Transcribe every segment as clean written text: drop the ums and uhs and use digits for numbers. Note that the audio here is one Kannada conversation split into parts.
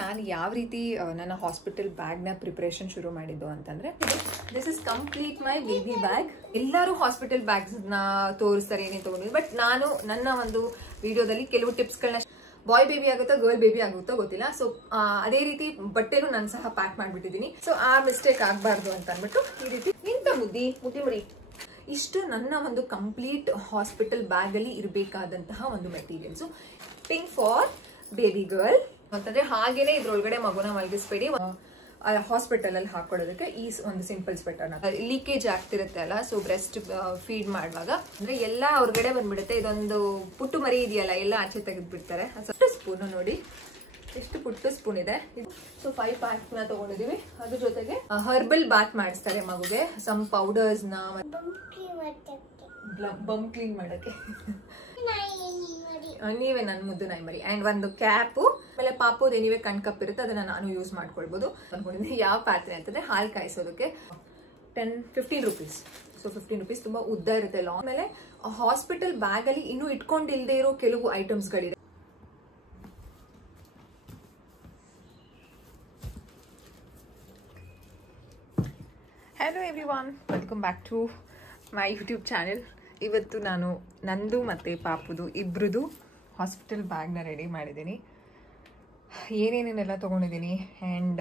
ನಾನು ಯಾವ ರೀತಿ ನನ್ನ ಹಾಸ್ಪಿಟಲ್ ಬ್ಯಾಗ್ ನ ಪ್ರಿಪರೇಷನ್ ಶುರು ಮಾಡಿದ್ದು ಅಂತಂದ್ರೆ this is complete my baby bag. ಎಲ್ಲರೂ ಹಾಸ್ಪಿಟಲ್ ಬ್ಯಾಗ್ಸ್ ನ ತೋರಿಸ್ತಾರೆ ಏನೇ ತಗೊಂಡಿದ್ದು, ಬಟ್ ನಾನು ನನ್ನ ಒಂದು ವಿಡಿಯೋದಲ್ಲಿ ಕೆಲವು ಟಿಪ್ಸ್ ಗಳನ್ನ ಬಾಯ್ ಬೇಬಿ ಆಗುತ್ತೋ ಗರ್ಲ್ ಬೇಬಿ ಆಗುತ್ತೋ ಗೊತ್ತಿಲ್ಲ. ಸೊ ಅದೇ ರೀತಿ ಬಟ್ಟೆನೂ ನಾನು ಸಹ ಪ್ಯಾಕ್ ಮಾಡ್ಬಿಟ್ಟಿದ್ದೀನಿ. ಸೊ ಆ ಮಿಸ್ಟೇಕ್ ಆಗ್ಬಾರ್ದು ಅಂತ ಅಂದ್ಬಿಟ್ಟು ಈ ರೀತಿ ಇಂತ ಮುದ್ದಿ ಮುಡಿ ಇಷ್ಟು ನನ್ನ ಒಂದು ಕಂಪ್ಲೀಟ್ ಹಾಸ್ಪಿಟಲ್ ಬ್ಯಾಗ್ ಅಲ್ಲಿ ಇರಬೇಕಾದಂತಹ ಒಂದು materials. Pink for baby girl ಅಂತಂದ್ರೆ ಹಾಗೇನೆ ಇದ್ರೊಳಗಡೆ ಮಗುನ ಮಲಗಿಸ್ಬೇಡಿ. ಹಾಸ್ಪಿಟಲ್ ಅಲ್ಲಿ ಹಾಕೊಳ್ಳೋದಕ್ಕೆ ಈ ಒಂದು ಸಿಂಪಲ್ ಸ್ವೆಟರ್ ಲೀಕೇಜ್ ಆಗ್ತಿರುತ್ತೆ ಅಲ್ಲ, ಸೊ ಬ್ರೆಸ್ಟ್ ಫೀಡ್ ಮಾಡುವಾಗ ಅಂದ್ರೆ ಎಲ್ಲ ಹೊರಗಡೆ ಬಂದ್ಬಿಡುತ್ತೆ. ಇದೊಂದು ಪುಟ್ಟು ಮರಿ ಇದೆಯಲ್ಲ, ಎಲ್ಲ ಆಚೆ ತೆಗೆದು ಬಿಡ್ತಾರೆ. ಸ್ಪೂನ್ ನೋಡಿ ಎಷ್ಟು ಪುಟ್ಟು ಸ್ಪೂನ್ ಇದೆ. ಸೊ 5 ಪ್ಯಾಕ್ ನ ತಗೊಂಡಿದೀವಿ. ಅದ್ರ ಜೊತೆಗೆ ಹರ್ಬಲ್ ಬಾತ್ ಮಾಡಿಸ್ತಾರೆ ಮಗುಗೆ, ಸಮ್ ಪೌಡರ್ಸ್ ನ ಬಮ್ ಕ್ಲೀನ್ ಮಾಡಕ್ಕೆ ನೀವೇ ನನ್ನ ಮುದ್ದು ನಾಯಿ ಮರಿ. ಅಂಡ್ ಒಂದು ಕ್ಯಾಪು, ಆಮೇಲೆ ಪಾಪುದು ಏನಿವೆ ಕಪ್ ಇರುತ್ತೆ, ಅದನ್ನ ನಾನು ಯೂಸ್ ಮಾಡ್ಕೊಳ್ಬಹುದು ಅನ್ಕೊಂಡಿದ್ದೀನಿ. ಯಾವ ಪಾತ್ರೆ ಅಂತಂದ್ರೆ ಹಾಲು ಕಾಯಿಸೋದಕ್ಕೆ 15 ರುಪೀಸ್. ಸೊ 15 ರುಪೀಸ್ ತುಂಬಾ ಉದ್ದ ಇರುತ್ತೆ ಲಾಂಗ್. ಆಮೇಲೆ ಹಾಸ್ಪಿಟಲ್ ಬ್ಯಾಗ್ ಅಲ್ಲಿ ಇನ್ನೂ ಇಟ್ಕೊಂಡಿಲ್ದೇ ಇರೋ ಕೆಲವು ಐಟಮ್ಸ್ ಗಳಿದೆ. Hello everyone, welcome back to my YouTube channel. ಇವತ್ತು ನಾನು ನಂದು ಮತ್ತು ಪಾಪುದು ಇಬ್ರದ್ದು ಹಾಸ್ಪಿಟಲ್ ಬ್ಯಾಗ್ನ ರೆಡಿ ಮಾಡಿದ್ದೀನಿ. ಏನೇನೆಲ್ಲ ತೊಗೊಂಡಿದ್ದೀನಿ ಆ್ಯಂಡ್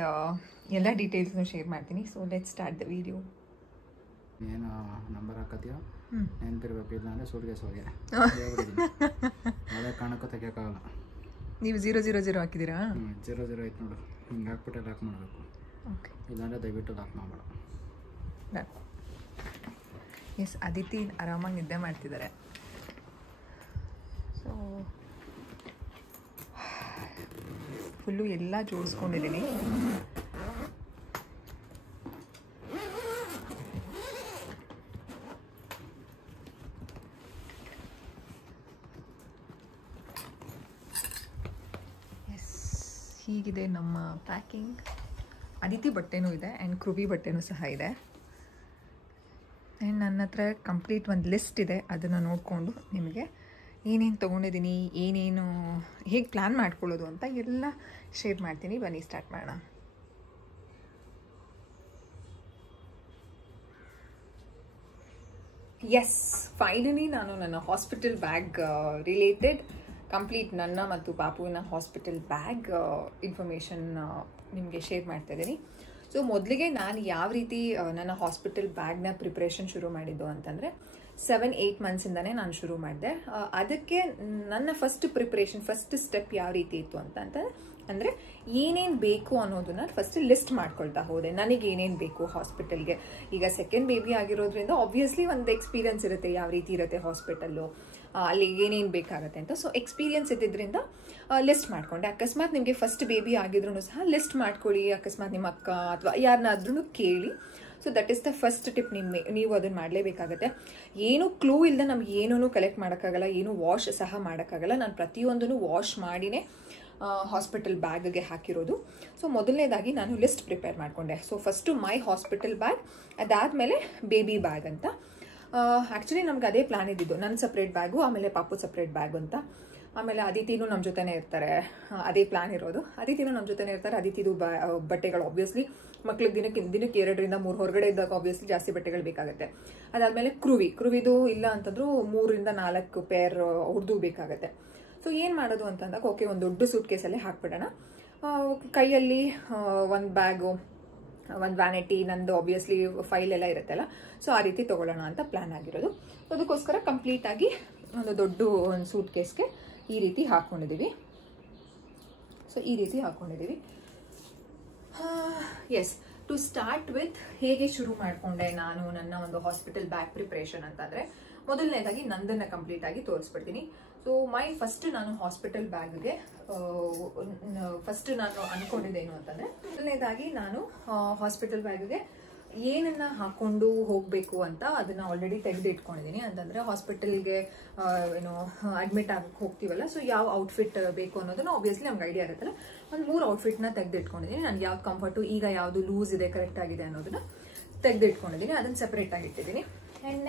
ಎಲ್ಲ ಡೀಟೇಲ್ಸ್ನು ಶೇರ್ ಮಾಡ್ತೀನಿ. So let's start the video. ಏನು ನಂಬರ್ ಹಾಕತ್ತೀಯೋ ನೆನಪಿರ್ಬೇಕು, ಇಲ್ಲ ಅಂದರೆ ಸೂಟ್ಗೆ ಸೋಗೆ ಒಳ್ಳೆ ಕಾಣಕ್ಕೂ ತೆಗಿಯೋಕ್ಕಾಗಲ್ಲ. ನೀವು 000 ಹಾಕಿದ್ದೀರಾ? 00 ಐತೆ ನೋಡು, ಹಿಂಗೆ ಹಾಕ್ಬಿಟ್ಟೆ ಲಾಕ್ ಮಾಡಬೇಕು. ಓಕೆ, ಇಲ್ಲಾಂದರೆ ದಯವಿಟ್ಟು ಲಾಕ್ ಮಾಡಬೇಡ. ಎಸ್, ಅದಿತಿ ಆರಾಮಾಗಿ ನಿದ್ದೆ ಮಾಡ್ತಿದ್ದಾರೆ. ಸೊ ಫುಲ್ಲು ಎಲ್ಲ ಜೋಡಿಸ್ಕೊಂಡಿದ್ದೀನಿ. ಎಸ್, ಹೀಗಿದೆ ನಮ್ಮ ಪ್ಯಾಕಿಂಗ್. ಅದಿತಿ ಬಟ್ಟೆನೂ ಇದೆ ಆ್ಯಂಡ್ ಕೃಬಿ ಬಟ್ಟೆನೂ ಸಹ ಇದೆ. ಆ್ಯಂಡ್ ನನ್ನ ಹತ್ರ ಕಂಪ್ಲೀಟ್ ಒಂದು ಲಿಸ್ಟ್ ಇದೆ, ಅದನ್ನು ನೋಡಿಕೊಂಡು ನಿಮಗೆ ಏನೇನು ತೊಗೊಂಡಿದ್ದೀನಿ, ಏನೇನು ಹೇಗೆ ಪ್ಲ್ಯಾನ್ ಮಾಡ್ಕೊಳ್ಳೋದು ಅಂತ ಎಲ್ಲ ಶೇರ್ ಮಾಡ್ತೀನಿ. ಬನ್ನಿ ಸ್ಟಾರ್ಟ್ ಮಾಡೋಣ. ಎಸ್, ಫೈನಲಿ ನಾನು ನನ್ನ ಹಾಸ್ಪಿಟಲ್ ಬ್ಯಾಗ್ ರಿಲೇಟೆಡ್ ಕಂಪ್ಲೀಟ್ ನನ್ನ ಮತ್ತು ಪಾಪುವಿನ ಹಾಸ್ಪಿಟಲ್ ಬ್ಯಾಗ್ ಇನ್ಫಾರ್ಮೇಷನ್ ನಿಮಗೆ ಶೇರ್ ಮಾಡ್ತಾ ಇದ್ದೀನಿ. ಸೊ ಮೊದಲಿಗೆ ನಾನು ಯಾವ ರೀತಿ ನನ್ನ ಹಾಸ್ಪಿಟಲ್ ಬ್ಯಾಗ್ನ ಪ್ರಿಪ್ರೇಷನ್ ಶುರು ಮಾಡಿದ್ದು ಅಂತಂದರೆ 7-8 ಮಂತ್ಸಿಂದನೇ ನಾನು ಶುರು ಮಾಡಿದೆ. ಅದಕ್ಕೆ ನನ್ನ ಫಸ್ಟ್ ಪ್ರಿಪ್ರೇಷನ್, ಫಸ್ಟ್ ಸ್ಟೆಪ್ ಯಾವ ರೀತಿ ಇತ್ತು ಅಂದರೆ ಏನೇನು ಬೇಕು ಅನ್ನೋದನ್ನ ಫಸ್ಟ್ ಲಿಸ್ಟ್ ಮಾಡ್ಕೊಳ್ತಾ ಹೋದೆ. ನನಗೆ ಏನೇನು ಬೇಕು ಹಾಸ್ಪಿಟಲ್ಗೆ. ಈಗ ಸೆಕೆಂಡ್ ಬೇಬಿ ಆಗಿರೋದ್ರಿಂದ ಆಬ್ವಿಯಸ್ಲಿ ಒಂದು ಎಕ್ಸ್ಪೀರಿಯನ್ಸ್ ಇರುತ್ತೆ, ಯಾವ ರೀತಿ ಇರುತ್ತೆ ಹಾಸ್ಪಿಟಲ್ಲು, ಅಲ್ಲಿ ಏನೇನು ಬೇಕಾಗುತ್ತೆ ಅಂತ. ಸೊ ಎಕ್ಸ್ಪೀರಿಯನ್ಸ್ ಇದ್ದಿದ್ದರಿಂದ ಲಿಸ್ಟ್ ಮಾಡ್ಕೊಂಡೆ. ಅಕಸ್ಮಾತ್ ನಿಮಗೆ ಫಸ್ಟ್ ಬೇಬಿ ಆಗಿದ್ರು ಸಹ ಲಿಸ್ಟ್ ಮಾಡ್ಕೊಳ್ಳಿ. ಅಕಸ್ಮಾತ್ ನಿಮ್ಮ ಅಕ್ಕ ಅಥವಾ ಯಾರನ್ನಾದ್ರೂ ಕೇಳಿ. So that is the first tip. ನೀವು ಅದನ್ನು ಮಾಡಲೇಬೇಕಾಗತ್ತೆ. ಏನು ಕ್ಲೂ ಇಲ್ಲದೆ ನಮ್ಗೆ ಏನೂ ಕಲೆಕ್ಟ್ ಮಾಡೋಕ್ಕಾಗಲ್ಲ, ಏನು ವಾಶ್ ಸಹ ಮಾಡೋಕ್ಕಾಗಲ್ಲ. ನಾನು ಪ್ರತಿಯೊಂದನ್ನು ವಾಶ್ ಮಾಡಿನೇ ಹಾಸ್ಪಿಟಲ್ ಬ್ಯಾಗ್ಗೆ ಹಾಕಿರೋದು. ಸೊ ಮೊದಲನೇದಾಗಿ ನಾನು ಲಿಸ್ಟ್ ಪ್ರಿಪೇರ್ ಮಾಡಿಕೊಂಡೆ. ಸೊ ಫಸ್ಟು ಮೈ ಹಾಸ್ಪಿಟಲ್ ಬ್ಯಾಗ್, ಅದಾದಮೇಲೆ ಬೇಬಿ ಬ್ಯಾಗ್ ಅಂತ. ಆ್ಯಕ್ಚುಲಿ ನಮ್ಗೆ ಅದೇ ಪ್ಲ್ಯಾನ್ ಇದ್ದಿದ್ದು, ನನ್ನ ಸಪ್ರೇಟ್ ಬ್ಯಾಗು ಆಮೇಲೆ ಪಾಪು ಸಪ್ರೇಟ್ ಬ್ಯಾಗು ಅಂತ. ಆಮೇಲೆ ಅದಿತಿನೂ ನಮ್ಮ ಜೊತೆನೇ ಇರ್ತಾರೆ, ಅದೇ ಪ್ಲ್ಯಾನ್ ಇರೋದು. ಅದಿತಿನೂ ನಮ್ಮ ಜೊತೆನೇ ಇರ್ತಾರೆ. ಅದಿತಿದು ಬಟ್ಟೆಗಳು ಆಬ್ವಿಯಸ್ಲಿ ಮಕ್ಳಿಗೆ ದಿನಕ್ಕೆ 2-3 ಹೊರಗಡೆ ಇದ್ದಾಗ ಆಬ್ವಿಯಸ್ಲಿ ಜಾಸ್ತಿ ಬಟ್ಟೆಗಳು ಬೇಕಾಗುತ್ತೆ. ಅದಾದಮೇಲೆ ಕೃವಿದು ಇಲ್ಲ ಅಂತಂದ್ರೂ 3-4 ಪೇರ್ ಅವ್ರದ್ದು ಬೇಕಾಗುತ್ತೆ. ಸೊ ಏನು ಮಾಡೋದು ಅಂತಂದಾಗ ಓಕೆ, ಒಂದು ದೊಡ್ಡ ಸೂಟ್ ಕೇಸಲ್ಲೇ ಹಾಕ್ಬಿಡೋಣ. ಕೈಯಲ್ಲಿ ಒಂದು ಬ್ಯಾಗು, ಒಂದು ವ್ಯಾನಿಟಿ, ನಂದು ಆಬ್ವಿಯಸ್ಲಿ ಫೈಲ್ ಎಲ್ಲ ಇರುತ್ತಲ್ಲ, ಸೊ ಆ ರೀತಿ ತೊಗೊಳ್ಳೋಣ ಅಂತ ಪ್ಲ್ಯಾನ್ ಆಗಿರೋದು. ಅದಕ್ಕೋಸ್ಕರ ಕಂಪ್ಲೀಟಾಗಿ ಒಂದು ದೊಡ್ಡ ಒಂದು ಸೂಟ್ ಕೇಸ್ಗೆ ಈ ರೀತಿ ಹಾಕ್ಕೊಂಡಿದ್ದೀವಿ. ಸೊ ಈ ರೀತಿ ಹಾಕ್ಕೊಂಡಿದ್ದೀವಿ. ಎಸ್, ಟು ಸ್ಟಾರ್ಟ್ ವಿತ್ ಹೇಗೆ ಶುರು ಮಾಡಿಕೊಂಡೆ ನಾನು ನನ್ನ ಒಂದು ಹಾಸ್ಪಿಟಲ್ ಬ್ಯಾಗ್ ಪ್ರಿಪ್ರೇಷನ್ ಅಂತಂದರೆ, ಮೊದಲನೇದಾಗಿ ನಂದನ್ನು ಕಂಪ್ಲೀಟ್ ಆಗಿ ತೋರಿಸ್ಬಿಡ್ತೀನಿ. ಸೊ ಫಸ್ಟ್ ನಾನು ಹಾಸ್ಪಿಟಲ್ ಬ್ಯಾಗ್ಗೆ ಫಸ್ಟ್ ನಾನು ಅಂದ್ಕೊಂಡಿದ್ದೇನು ಅಂತಂದರೆ, ಮೊದಲನೇದಾಗಿ ನಾನು ಹಾಸ್ಪಿಟಲ್ ಬ್ಯಾಗ್ಗೆ ಏನನ್ನ ಹಾಕೊಂಡು ಹೋಗಬೇಕು ಅಂತ ಅದನ್ನ ಆಲ್ರೆಡಿ ತೆಗೆದು ಇಟ್ಕೊಂಡಿದ್ದೀನಿ. ಅಂತಂದರೆ ಹಾಸ್ಪಿಟಲ್ಗೆ ಏನು ಅಡ್ಮಿಟ್ ಆಗಕ್ಕೆ ಹೋಗ್ತೀವಲ್ಲ, ಸೊ ಯಾವ ಔಟ್ಫಿಟ್ ಬೇಕು ಅನ್ನೋದನ್ನ ಆಬ್ವಿಯಸ್ಲಿ ನಮ್ಗೆ ಐಡಿಯಾ ಇರುತ್ತಲ್ಲ. ಒಂದು 3 ಔಟ್ಫಿಟ್ನ ತೆಗೆದು ಇಟ್ಕೊಂಡಿದ್ದೀನಿ. ನನಗೆ ಯಾವ್ದು ಕಂಫರ್ಟು, ಈಗ ಯಾವುದು ಲೂಸ್ ಇದೆ, ಕರೆಕ್ಟ್ ಆಗಿದೆ ಅನ್ನೋದನ್ನ ತೆಗೆದು ಇಟ್ಕೊಂಡಿದ್ದೀನಿ. ಅದನ್ನು ಸೆಪ್ರೇಟಾಗಿ ಇಟ್ಟಿದ್ದೀನಿ. ಆ್ಯಂಡ್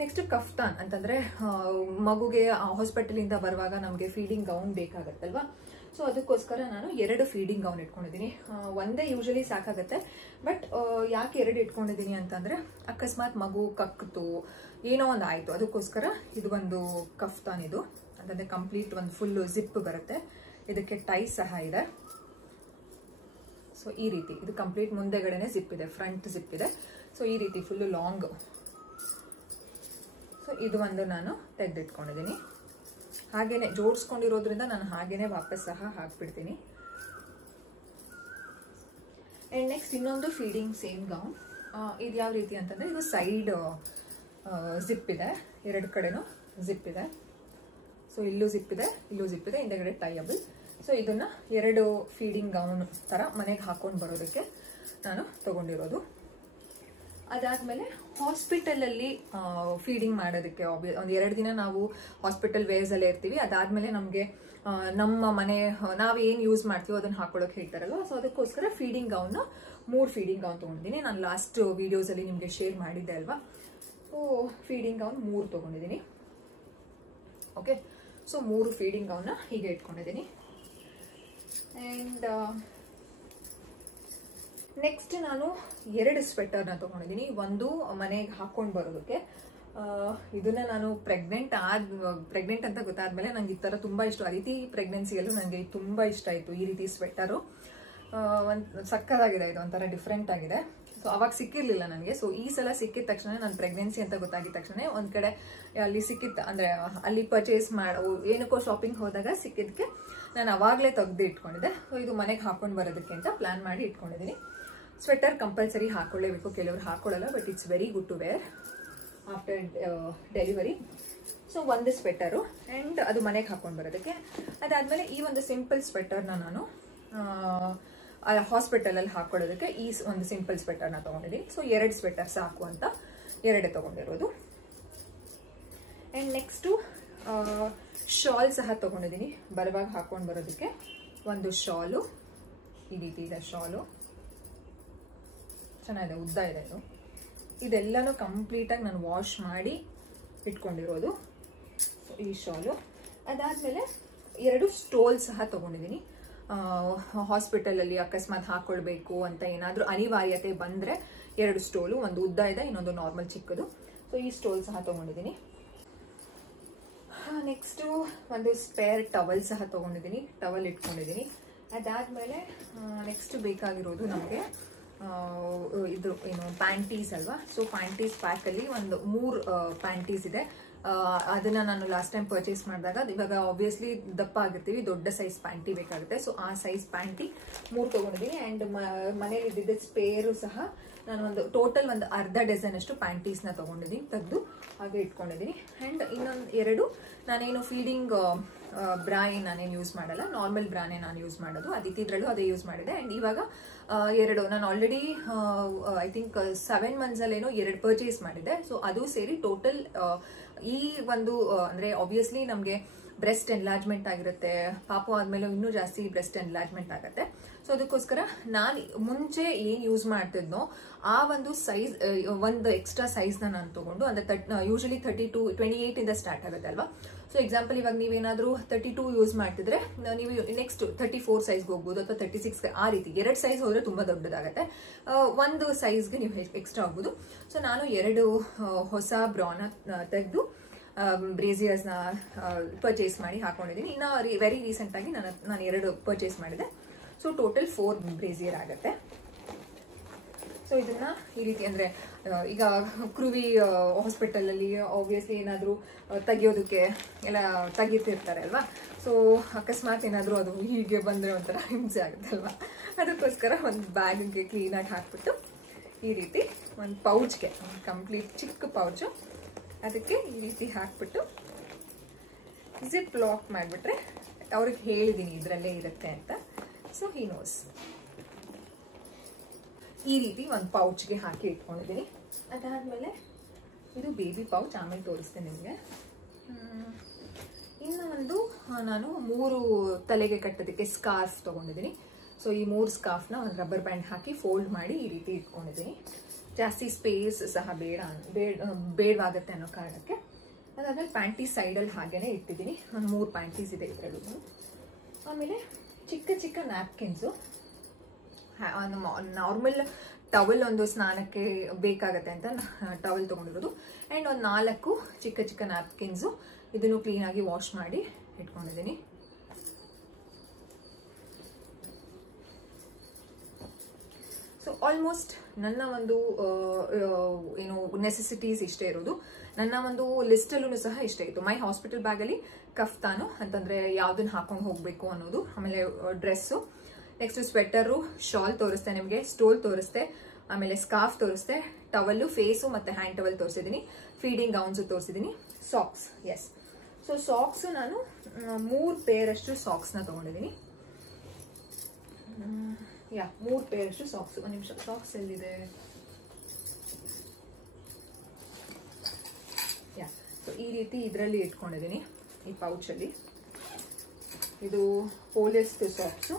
ನೆಕ್ಸ್ಟ್ ಕಫ್ತಾನ್ ಅಂತಂದರೆ ಮಗುಗೆ ಹಾಸ್ಪಿಟಲಿಂದ ಬರುವಾಗ ನಮಗೆ ಫೀಡಿಂಗ್ ಗೌನ್ ಬೇಕಾಗತ್ತಲ್ವಾ. ಸೊ ಅದಕ್ಕೋಸ್ಕರ ನಾನು 2 ಫೀಡಿಂಗ್ ಗೌನ್ ಇಟ್ಕೊಂಡಿದ್ದೀನಿ. ಒಂದೇ ಯೂಶಲಿ ಸಾಕಾಗುತ್ತೆ, ಬಟ್ ಯಾಕೆ 2 ಇಟ್ಕೊಂಡಿದ್ದೀನಿ ಅಂತಂದರೆ ಅಕಸ್ಮಾತ್ ಮಗು ಕಕ್ಕಿತು ಏನೋ ಒಂದು ಆಯಿತು, ಅದಕ್ಕೋಸ್ಕರ ಇದು ಒಂದು ಕಫ್ತಾನ್, ಇದು ಅಂತಂದರೆ ಕಂಪ್ಲೀಟ್ ಒಂದು ಫುಲ್ಲು ಜಿಪ್ ಬರುತ್ತೆ. ಇದಕ್ಕೆ ಟೈ ಸಹ ಇದೆ. ಸೊ ಈ ರೀತಿ ಇದು ಕಂಪ್ಲೀಟ್ ಮುಂದೆಗಡೆನೆ ಜಿಪ್ ಇದೆ, ಫ್ರಂಟ್ ಜಿಪ್ ಇದೆ. ಸೊ ಈ ರೀತಿ ಫುಲ್ಲು ಲಾಂಗ್. ಸೊ ಇದು ಒಂದು ನಾನು ತೆಗೆದಿಟ್ಕೊಂಡಿದ್ದೀನಿ. ಹಾಗೇನೆ ಜೋಡಿಸ್ಕೊಂಡಿರೋದ್ರಿಂದ ನಾನು ಹಾಗೇನೆ ವಾಪಸ್ ಸಹ ಹಾಕ್ಬಿಡ್ತೀನಿ. ಆ್ಯಂಡ್ ನೆಕ್ಸ್ಟ್ ಇನ್ನೊಂದು ಫೀಡಿಂಗ್ ಸೇಮ್ ಗೌನ್. ಇದು ಯಾವ ರೀತಿ ಅಂತಂದರೆ ಇದು ಸೈಡ್ ಜಿಪ್ ಇದೆ, 2 ಕಡೆನೂ ಜಿಪ್ ಇದೆ. ಸೊ ಇಲ್ಲೂ ಜಿಪ್ ಇದೆ, ಇಲ್ಲೂ ಜಿಪ್ ಇದೆ, ಹಿಂದೆಗಡೆ ಟೈಯಬಲ್. ಸೊ ಇದನ್ನು 2 ಫೀಡಿಂಗ್ ಗೌನ್ ಥರ ಮನೆಗೆ ಹಾಕೊಂಡು ಬರೋದಕ್ಕೆ ನಾನು ತೊಗೊಂಡಿರೋದು. ಅದಾದಮೇಲೆ ಹಾಸ್ಪಿಟಲಲ್ಲಿ ಫೀಡಿಂಗ್ ಮಾಡೋದಕ್ಕೆ ಒಂದು 2 ದಿನ ನಾವು ಹಾಸ್ಪಿಟಲ್ ವೇರ್ಸಲ್ಲೇ ಇರ್ತೀವಿ. ಅದಾದಮೇಲೆ ನಮಗೆ ನಮ್ಮ ಮನೆ ನಾವೇನು ಯೂಸ್ ಮಾಡ್ತೀವೋ ಅದನ್ನು ಹಾಕೊಳ್ಳೋಕೆ ಹೇಳ್ತಾರಲ್ವ. ಸೊ ಅದಕ್ಕೋಸ್ಕರ ಫೀಡಿಂಗ್ ಗೌನ್ನ 3 ಫೀಡಿಂಗ್ ಗೌನ್ ತೊಗೊಂಡಿದ್ದೀನಿ. ನಾನು ಲಾಸ್ಟ್ ವೀಡಿಯೋಸಲ್ಲಿ ನಿಮಗೆ ಶೇರ್ ಮಾಡಿದ್ದೆ ಅಲ್ವಾ. ಸೊ ಫೀಡಿಂಗ್ ಗೌನ್ 3 ತೊಗೊಂಡಿದ್ದೀನಿ. ಓಕೆ, ಸೊ 3 ಫೀಡಿಂಗ್ ಗೌನ್ನ ಹೀಗೆ ಇಟ್ಕೊಂಡಿದ್ದೀನಿ. ಆ್ಯಂಡ್ ನೆಕ್ಸ್ಟ್ ನಾನು 2 ಸ್ವೆಟರ್ನ ತೊಗೊಂಡಿದ್ದೀನಿ. ಒಂದು ಮನೆಗೆ ಹಾಕೊಂಡು ಬರೋದಕ್ಕೆ. ಇದನ್ನ ನಾನು ಪ್ರೆಗ್ನೆಂಟ್ ಅಂತ ಗೊತ್ತಾದ್ಮೇಲೆ ನಂಗೆ ಈ ಥರ ತುಂಬ ಇಷ್ಟ. ಅದಿತಿ ಪ್ರೆಗ್ನೆನ್ಸಿಯಲ್ಲೂ ನನಗೆ ತುಂಬ ಇಷ್ಟ ಆಯಿತು ಈ ರೀತಿ ಸ್ವೆಟರು. ಒಂದು ಸಕ್ಕದಾಗಿದೆ, ಇದು ಒಂಥರ ಡಿಫ್ರೆಂಟ್ ಆಗಿದೆ. ಸೊ ಅವಾಗ ಸಿಕ್ಕಿರಲಿಲ್ಲ ನನಗೆ. ಸೊ ಈ ಸಲ ಸಿಕ್ಕಿದ ತಕ್ಷಣ ನಾನು ಪ್ರೆಗ್ನೆನ್ಸಿ ಅಂತ ಗೊತ್ತಾಗಿದ ತಕ್ಷಣ ಒಂದು ಕಡೆ ಅಲ್ಲಿ ಸಿಕ್ಕಿತ್ತು, ಅಂದರೆ ಅಲ್ಲಿ ಪರ್ಚೇಸ್ ಏನಕ್ಕೋ ಶಾಪಿಂಗ್ ಹೋದಾಗ ಸಿಕ್ಕಿದ್ದಕ್ಕೆ ನಾನು ಅವಾಗಲೇ ತೆಗೆದು ಇಟ್ಕೊಂಡಿದ್ದೆ. ಸೊ ಇದು ಮನೆಗೆ ಹಾಕೊಂಡು ಬರೋದಕ್ಕೆ ಅಂತ ಪ್ಲ್ಯಾನ್ ಮಾಡಿ ಇಟ್ಕೊಂಡಿದ್ದೀನಿ. ಸ್ವೆಟರ್ ಕಂಪಲ್ಸರಿ ಹಾಕೊಳ್ಳೇಬೇಕು, ಕೆಲವರು ಹಾಕೊಳ್ಳಲ್ಲ, but it's very good to wear after delivery. So ಒಂದು ಸ್ವೆಟರು, ಆ್ಯಂಡ್ ಅದು ಮನೆಗೆ ಹಾಕೊಂಡು ಬರೋದಕ್ಕೆ. ಅದಾದಮೇಲೆ ಈ ಒಂದು ಸಿಂಪಲ್ ಸ್ವೆಟರ್ನ ನಾನು ಹಾಸ್ಪಿಟಲಲ್ಲಿ ಹಾಕೊಳ್ಳೋದಕ್ಕೆ ಈ ಒಂದು ಸಿಂಪಲ್ ಸ್ವೆಟರ್ನ ತೊಗೊಂಡಿದ್ದೀನಿ. ಸೊ 2 ಸ್ವೆಟರ್ ಸಾಕು ಅಂತ 2 ತೊಗೊಂಡಿರೋದು. ಆ್ಯಂಡ್ ನೆಕ್ಸ್ಟು ಶಾಲ್ ಸಹ ತೊಗೊಂಡಿದ್ದೀನಿ ಬರುವಾಗ ಹಾಕೊಂಡು ಬರೋದಕ್ಕೆ. ಒಂದು ಶಾಲು ಈ ರೀತಿ ಇದೆ, ಶಾಲು ಚೆನ್ನಾಗಿದೆ, ಉದ್ದ ಇದೆ ಇದು. ಇದೆಲ್ಲನೂ ಕಂಪ್ಲೀಟಾಗಿ ನಾನು ವಾಶ್ ಮಾಡಿ ಇಟ್ಕೊಂಡಿರೋದು ಈ ಶಾಲು. ಅದಾದಮೇಲೆ 2 ಸ್ಟೋಲ್ ಸಹ ತೊಗೊಂಡಿದ್ದೀನಿ. ಹಾಸ್ಪಿಟಲಲ್ಲಿ ಅಕಸ್ಮಾತ್ ಹಾಕ್ಕೊಳ್ಬೇಕು ಅಂತ ಏನಾದರೂ ಅನಿವಾರ್ಯತೆ ಬಂದರೆ 2 ಸ್ಟೋಲು, ಒಂದು ಉದ್ದ ಇದೆ, ಇನ್ನೊಂದು ನಾರ್ಮಲ್ ಚಿಕ್ಕದು. ಸೊ ಈ ಸ್ಟೋಲ್ ಸಹ ತೊಗೊಂಡಿದ್ದೀನಿ. ನೆಕ್ಸ್ಟು ಒಂದು ಸ್ಪೇರ್ ಟವಲ್ ಸಹ ತೊಗೊಂಡಿದ್ದೀನಿ, ಟವಲ್ ಇಟ್ಕೊಂಡಿದ್ದೀನಿ. ಅದಾದಮೇಲೆ ನೆಕ್ಸ್ಟ್ ಬೇಕಾಗಿರೋದು ನಮಗೆ ಇದು ಏನು ಪ್ಯಾಂಟೀಸ್ ಅಲ್ವಾ. ಸೊ ಪ್ಯಾಂಟೀಸ್ ಪ್ಯಾಕಲ್ಲಿ ಒಂದು 3 ಪ್ಯಾಂಟೀಸ್ ಇದೆ. ಅದನ್ನ ನಾನು ಲಾಸ್ಟ್ ಟೈಮ್ ಪರ್ಚೇಸ್ ಮಾಡಿದಾಗ, ಇವಾಗ ಆಬ್ವಿಯಸ್ಲಿ ದಪ್ಪ ಆಗಿರ್ತೀವಿ, ದೊಡ್ಡ ಸೈಜ್ ಪ್ಯಾಂಟಿ ಬೇಕಾಗುತ್ತೆ. ಸೊ ಆ ಸೈಜ್ ಪ್ಯಾಂಟಿ 3 ತೊಗೊಂಡಿದ್ದೀನಿ. ಆ್ಯಂಡ್ ಮನೇಲಿ ಇದ್ದಿದ್ದ ಸ್ಪೇರು ಸಹ ನಾನು ಒಂದು ಟೋಟಲ್ ಒಂದು ಅರ್ಧ ಡಜನ್ ಅಷ್ಟು ಪ್ಯಾಂಟೀಸ್ನ ತೊಗೊಂಡಿದ್ದೀನಿ, ತೆಗೆದು ಹಾಗೆ ಇಟ್ಕೊಂಡಿದ್ದೀನಿ. ಆ್ಯಂಡ್ ಇನ್ನೊಂದು 2 ನಾನೇನು ಫೀಡಿಂಗ್ ಬ್ರಾ ನಾನೇನು ಯೂಸ್ ಮಾಡಲ್ಲ, ನಾರ್ಮಲ್ ಬ್ರಾನೇ ನಾನು ಯೂಸ್ ಮಾಡೋದು. ಅದಿತಿದ್ರಲ್ಲೂ ಅದೇ ಯೂಸ್ ಮಾಡಿದೆ. ಆ್ಯಂಡ್ ಇವಾಗ 2 ನಾನು ಆಲ್ರೆಡಿ ಐ ಥಿಂಕ್ 7 ಮಂತ್ಸಲ್ಲೇನೋ 2 ಪರ್ಚೇಸ್ ಮಾಡಿದ್ದೆ. ಸೊ ಅದು ಸೇರಿ ಟೋಟಲ್ ಈ ಒಂದು ಅಂದರೆ ಆಬ್ವಿಯಸ್ಲಿ ನಮಗೆ ಬ್ರೆಸ್ಟ್ ಎನ್ಲಾರ್ಜ್ಮೆಂಟ್ ಆಗಿರುತ್ತೆ, ಪಾಪು ಆದಮೇಲೆ ಇನ್ನೂ ಜಾಸ್ತಿ ಬ್ರೆಸ್ಟ್ ಎನ್ಲಾರ್ಜ್ಮೆಂಟ್ ಆಗುತ್ತೆ. ಸೊ ಅದಕ್ಕೋಸ್ಕರ ನಾನು ಮುಂಚೆ ಏನು ಯೂಸ್ ಮಾಡ್ತಿದ್ನೋ ಆ ಒಂದು ಸೈಜ್, ಒಂದು ಎಕ್ಸ್ಟ್ರಾ ಸೈಜ್ನ ನಾನು ತೊಗೊಂಡು, ಅಂದರೆ ಯೂಶಲಿ 28 ಸ್ಟಾರ್ಟ್ ಆಗುತ್ತೆ ಅಲ್ವಾ. ಸೊ ಎಕ್ಸಾಂಪಲ್ ಇವಾಗ ನೀವೇನಾದರೂ 32 ಯೂಸ್ ಮಾಡ್ತಿದ್ರೆ ನೀವು ನೆಕ್ಸ್ಟ್ 34 ಸೈಜ್ಗೆ ಹೋಗ್ಬೋದು, ಅಥವಾ 36 ಆ ರೀತಿ 2 ಸೈಜ್ ಹೋದರೆ ತುಂಬ ದೊಡ್ಡದಾಗುತ್ತೆ, ಒಂದು ಸೈಜ್ಗೆ ನೀವು ಎಕ್ಸ್ಟ್ರಾ ಹೋಗ್ಬೋದು. ಸೊ ನಾನು 2 ಹೊಸ ಬ್ರಾನ ತೆಗೆದು ಬ್ರೇಸಿಯರ್ಸ್ನ ಪರ್ಚೇಸ್ ಮಾಡಿ ಹಾಕೊಂಡಿದ್ದೀನಿ. ಇನ್ನು ವೆರಿ ರೀಸೆಂಟಾಗಿ ನಾನು 2 ಪರ್ಚೇಸ್ ಮಾಡಿದೆ. ಸೊ ಟೋಟಲ್ 4 ಬ್ರೇಸಿಯರ್ ಆಗುತ್ತೆ. ಸೊ ಇದನ್ನ ಈ ರೀತಿ ಅಂದರೆ ಈಗ ಕ್ರುವಿ ಹಾಸ್ಪಿಟಲಲ್ಲಿ ಆಬ್ವಿಯಸ್ಲಿ ಏನಾದರೂ ತೆಗಿಯೋದಕ್ಕೆ ಎಲ್ಲ ತೆಗಿತಿರ್ತಾರೆ ಅಲ್ವಾ. ಸೊ ಅಕಸ್ಮಾತ್ ಏನಾದರೂ ಅದು ಹೀಗೆ ಬಂದರೆ ಒಂಥರ ಹಿಂಸೆ ಆಗುತ್ತೆ ಅಲ್ವಾ. ಅದಕ್ಕೋಸ್ಕರ ಒಂದು ಬ್ಯಾಗ್ಗೆ ಕ್ಲೀನಾಗಿ ಹಾಕ್ಬಿಟ್ಟು ಈ ರೀತಿ ಒಂದು ಪೌಚ್ಗೆ, ಕಂಪ್ಲೀಟ್ ಚಿಕ್ಕ ಪೌಚು, ಅದಕ್ಕೆ ಈ ರೀತಿ ಹಾಕ್ಬಿಟ್ಟು ಜಿಪ್ ಲಾಕ್ ಮಾಡಿಬಿಟ್ರೆ, ಅವ್ರಿಗೆ ಹೇಳಿದ್ದೀನಿ ಇದರಲ್ಲೇ ಇರುತ್ತೆ ಅಂತ. So he knows. ಈ ರೀತಿ ಒಂದು ಪೌಚ್ಗೆ ಹಾಕಿ ಇಟ್ಕೊಂಡಿದ್ದೀನಿ. ಅದಾದಮೇಲೆ ಇದು ಬೇಬಿ ಪೌಚ್, ಆಮೇಲೆ ತೋರಿಸ್ತೇನೆ ನಿಮಗೆ. ಇನ್ನು ಒಂದು ನಾನು 3 ತಲೆಗೆ ಕಟ್ಟೋದಕ್ಕೆ ಸ್ಕಾರ್ಫ್ ತೊಗೊಂಡಿದ್ದೀನಿ. ಸೊ ಈ 3 ಸ್ಕಾರ್ಫ್ನ ಒಂದು ರಬ್ಬರ್ ಬ್ಯಾಂಡ್ ಹಾಕಿ ಫೋಲ್ಡ್ ಮಾಡಿ ಈ ರೀತಿ ಇಟ್ಕೊಂಡಿದ್ದೀನಿ. ಜಾಸ್ತಿ ಸ್ಪೇಸ್ ಸಹ ಬೇಡವಾಗುತ್ತೆ ಅನ್ನೋ ಕಾರಣಕ್ಕೆ. ಅದಾದಮೇಲೆ ಪ್ಯಾಂಟೀಸ್ ಸೈಡಲ್ಲಿ ಹಾಗೇನೆ ಇಟ್ಟಿದ್ದೀನಿ. ಒಂದು 3 ಪ್ಯಾಂಟೀಸ್ ಇದೆ ಇದರಲ್ಲೂ. ಆಮೇಲೆ ಚಿಕ್ಕ ಚಿಕ್ಕ ನ್ಯಾಪ್ಕಿನ್ಸು, ನಾರ್ಮಲ್ ಟವಲ್ ಒಂದು ಸ್ನಾನಕ್ಕೆ ಬೇಕಾಗತ್ತೆ ಅಂತ ಟವಲ್ ತೊಗೊಂಡಿರೋದು. ಆ್ಯಂಡ್ ಒಂದು 4 ಚಿಕ್ಕ ಚಿಕ್ಕ ನ್ಯಾಪ್ಕಿನ್ಸು, ಇದನ್ನು ಕ್ಲೀನಾಗಿ ವಾಶ್ ಮಾಡಿ ಇಟ್ಕೊಂಡಿದ್ದೀನಿ. ಸೊ ಆಲ್ಮೋಸ್ಟ್ ನನ್ನ ಒಂದು ಏನು ನೆಸೆಸಿಟೀಸ್ ಇಷ್ಟೇ ಇರೋದು. ನನ್ನ ಒಂದು ಲಿಸ್ಟಲ್ಲೂ ಸಹ ಇಷ್ಟೇ ಇತ್ತು. ಮೈ ಹಾಸ್ಪಿಟಲ್ ಬ್ಯಾಗಲ್ಲಿ ಕಫ್ತಾನು ಅಂತಂದರೆ ಯಾವುದನ್ನು ಹಾಕೊಂಡು ಹೋಗಬೇಕು ಅನ್ನೋದು, ಆಮೇಲೆ ಡ್ರೆಸ್ಸು, ನೆಕ್ಸ್ಟ್ ಸ್ವೆಟರು, ಶಾಲ್ ತೋರಿಸ್ತೆ ನಿಮಗೆ, ಸ್ಟೋಲ್ ತೋರಿಸ್ತೆ, ಆಮೇಲೆ ಸ್ಕಾರ್ಫ್ ತೋರಿಸ್ತೆ, ಟವಲ್ಲು, ಫೇಸು ಮತ್ತು ಹ್ಯಾಂಡ್ ಟವಲ್ ತೋರಿಸಿದ್ದೀನಿ, ಫೀಡಿಂಗ್ ಗೌನ್ಸು ತೋರಿಸಿದ್ದೀನಿ, ಸಾಕ್ಸ್. ಎಸ್, ಸೊ ಸಾಕ್ಸು ನಾನು 3 ಪೇರಷ್ಟು ಸಾಕ್ಸ್ನ ತೊಗೊಂಡಿದ್ದೀನಿ. 3 ಪೇರಷ್ಟು ಸಾಕ್ಸ್. ಒಂದು ನಿಮಿಷ, ಸಾಕ್ಸ್ ಎಲ್ಲಿದೆ? ಸೊ ಈ ರೀತಿ ಇದರಲ್ಲಿ ಇಟ್ಕೊಂಡಿದ್ದೀನಿ, ಈ ಪೌಚಲ್ಲಿ. ಇದು ಪೋಲಿಯಸ್ಟ್ ಸಾಕ್ಸು.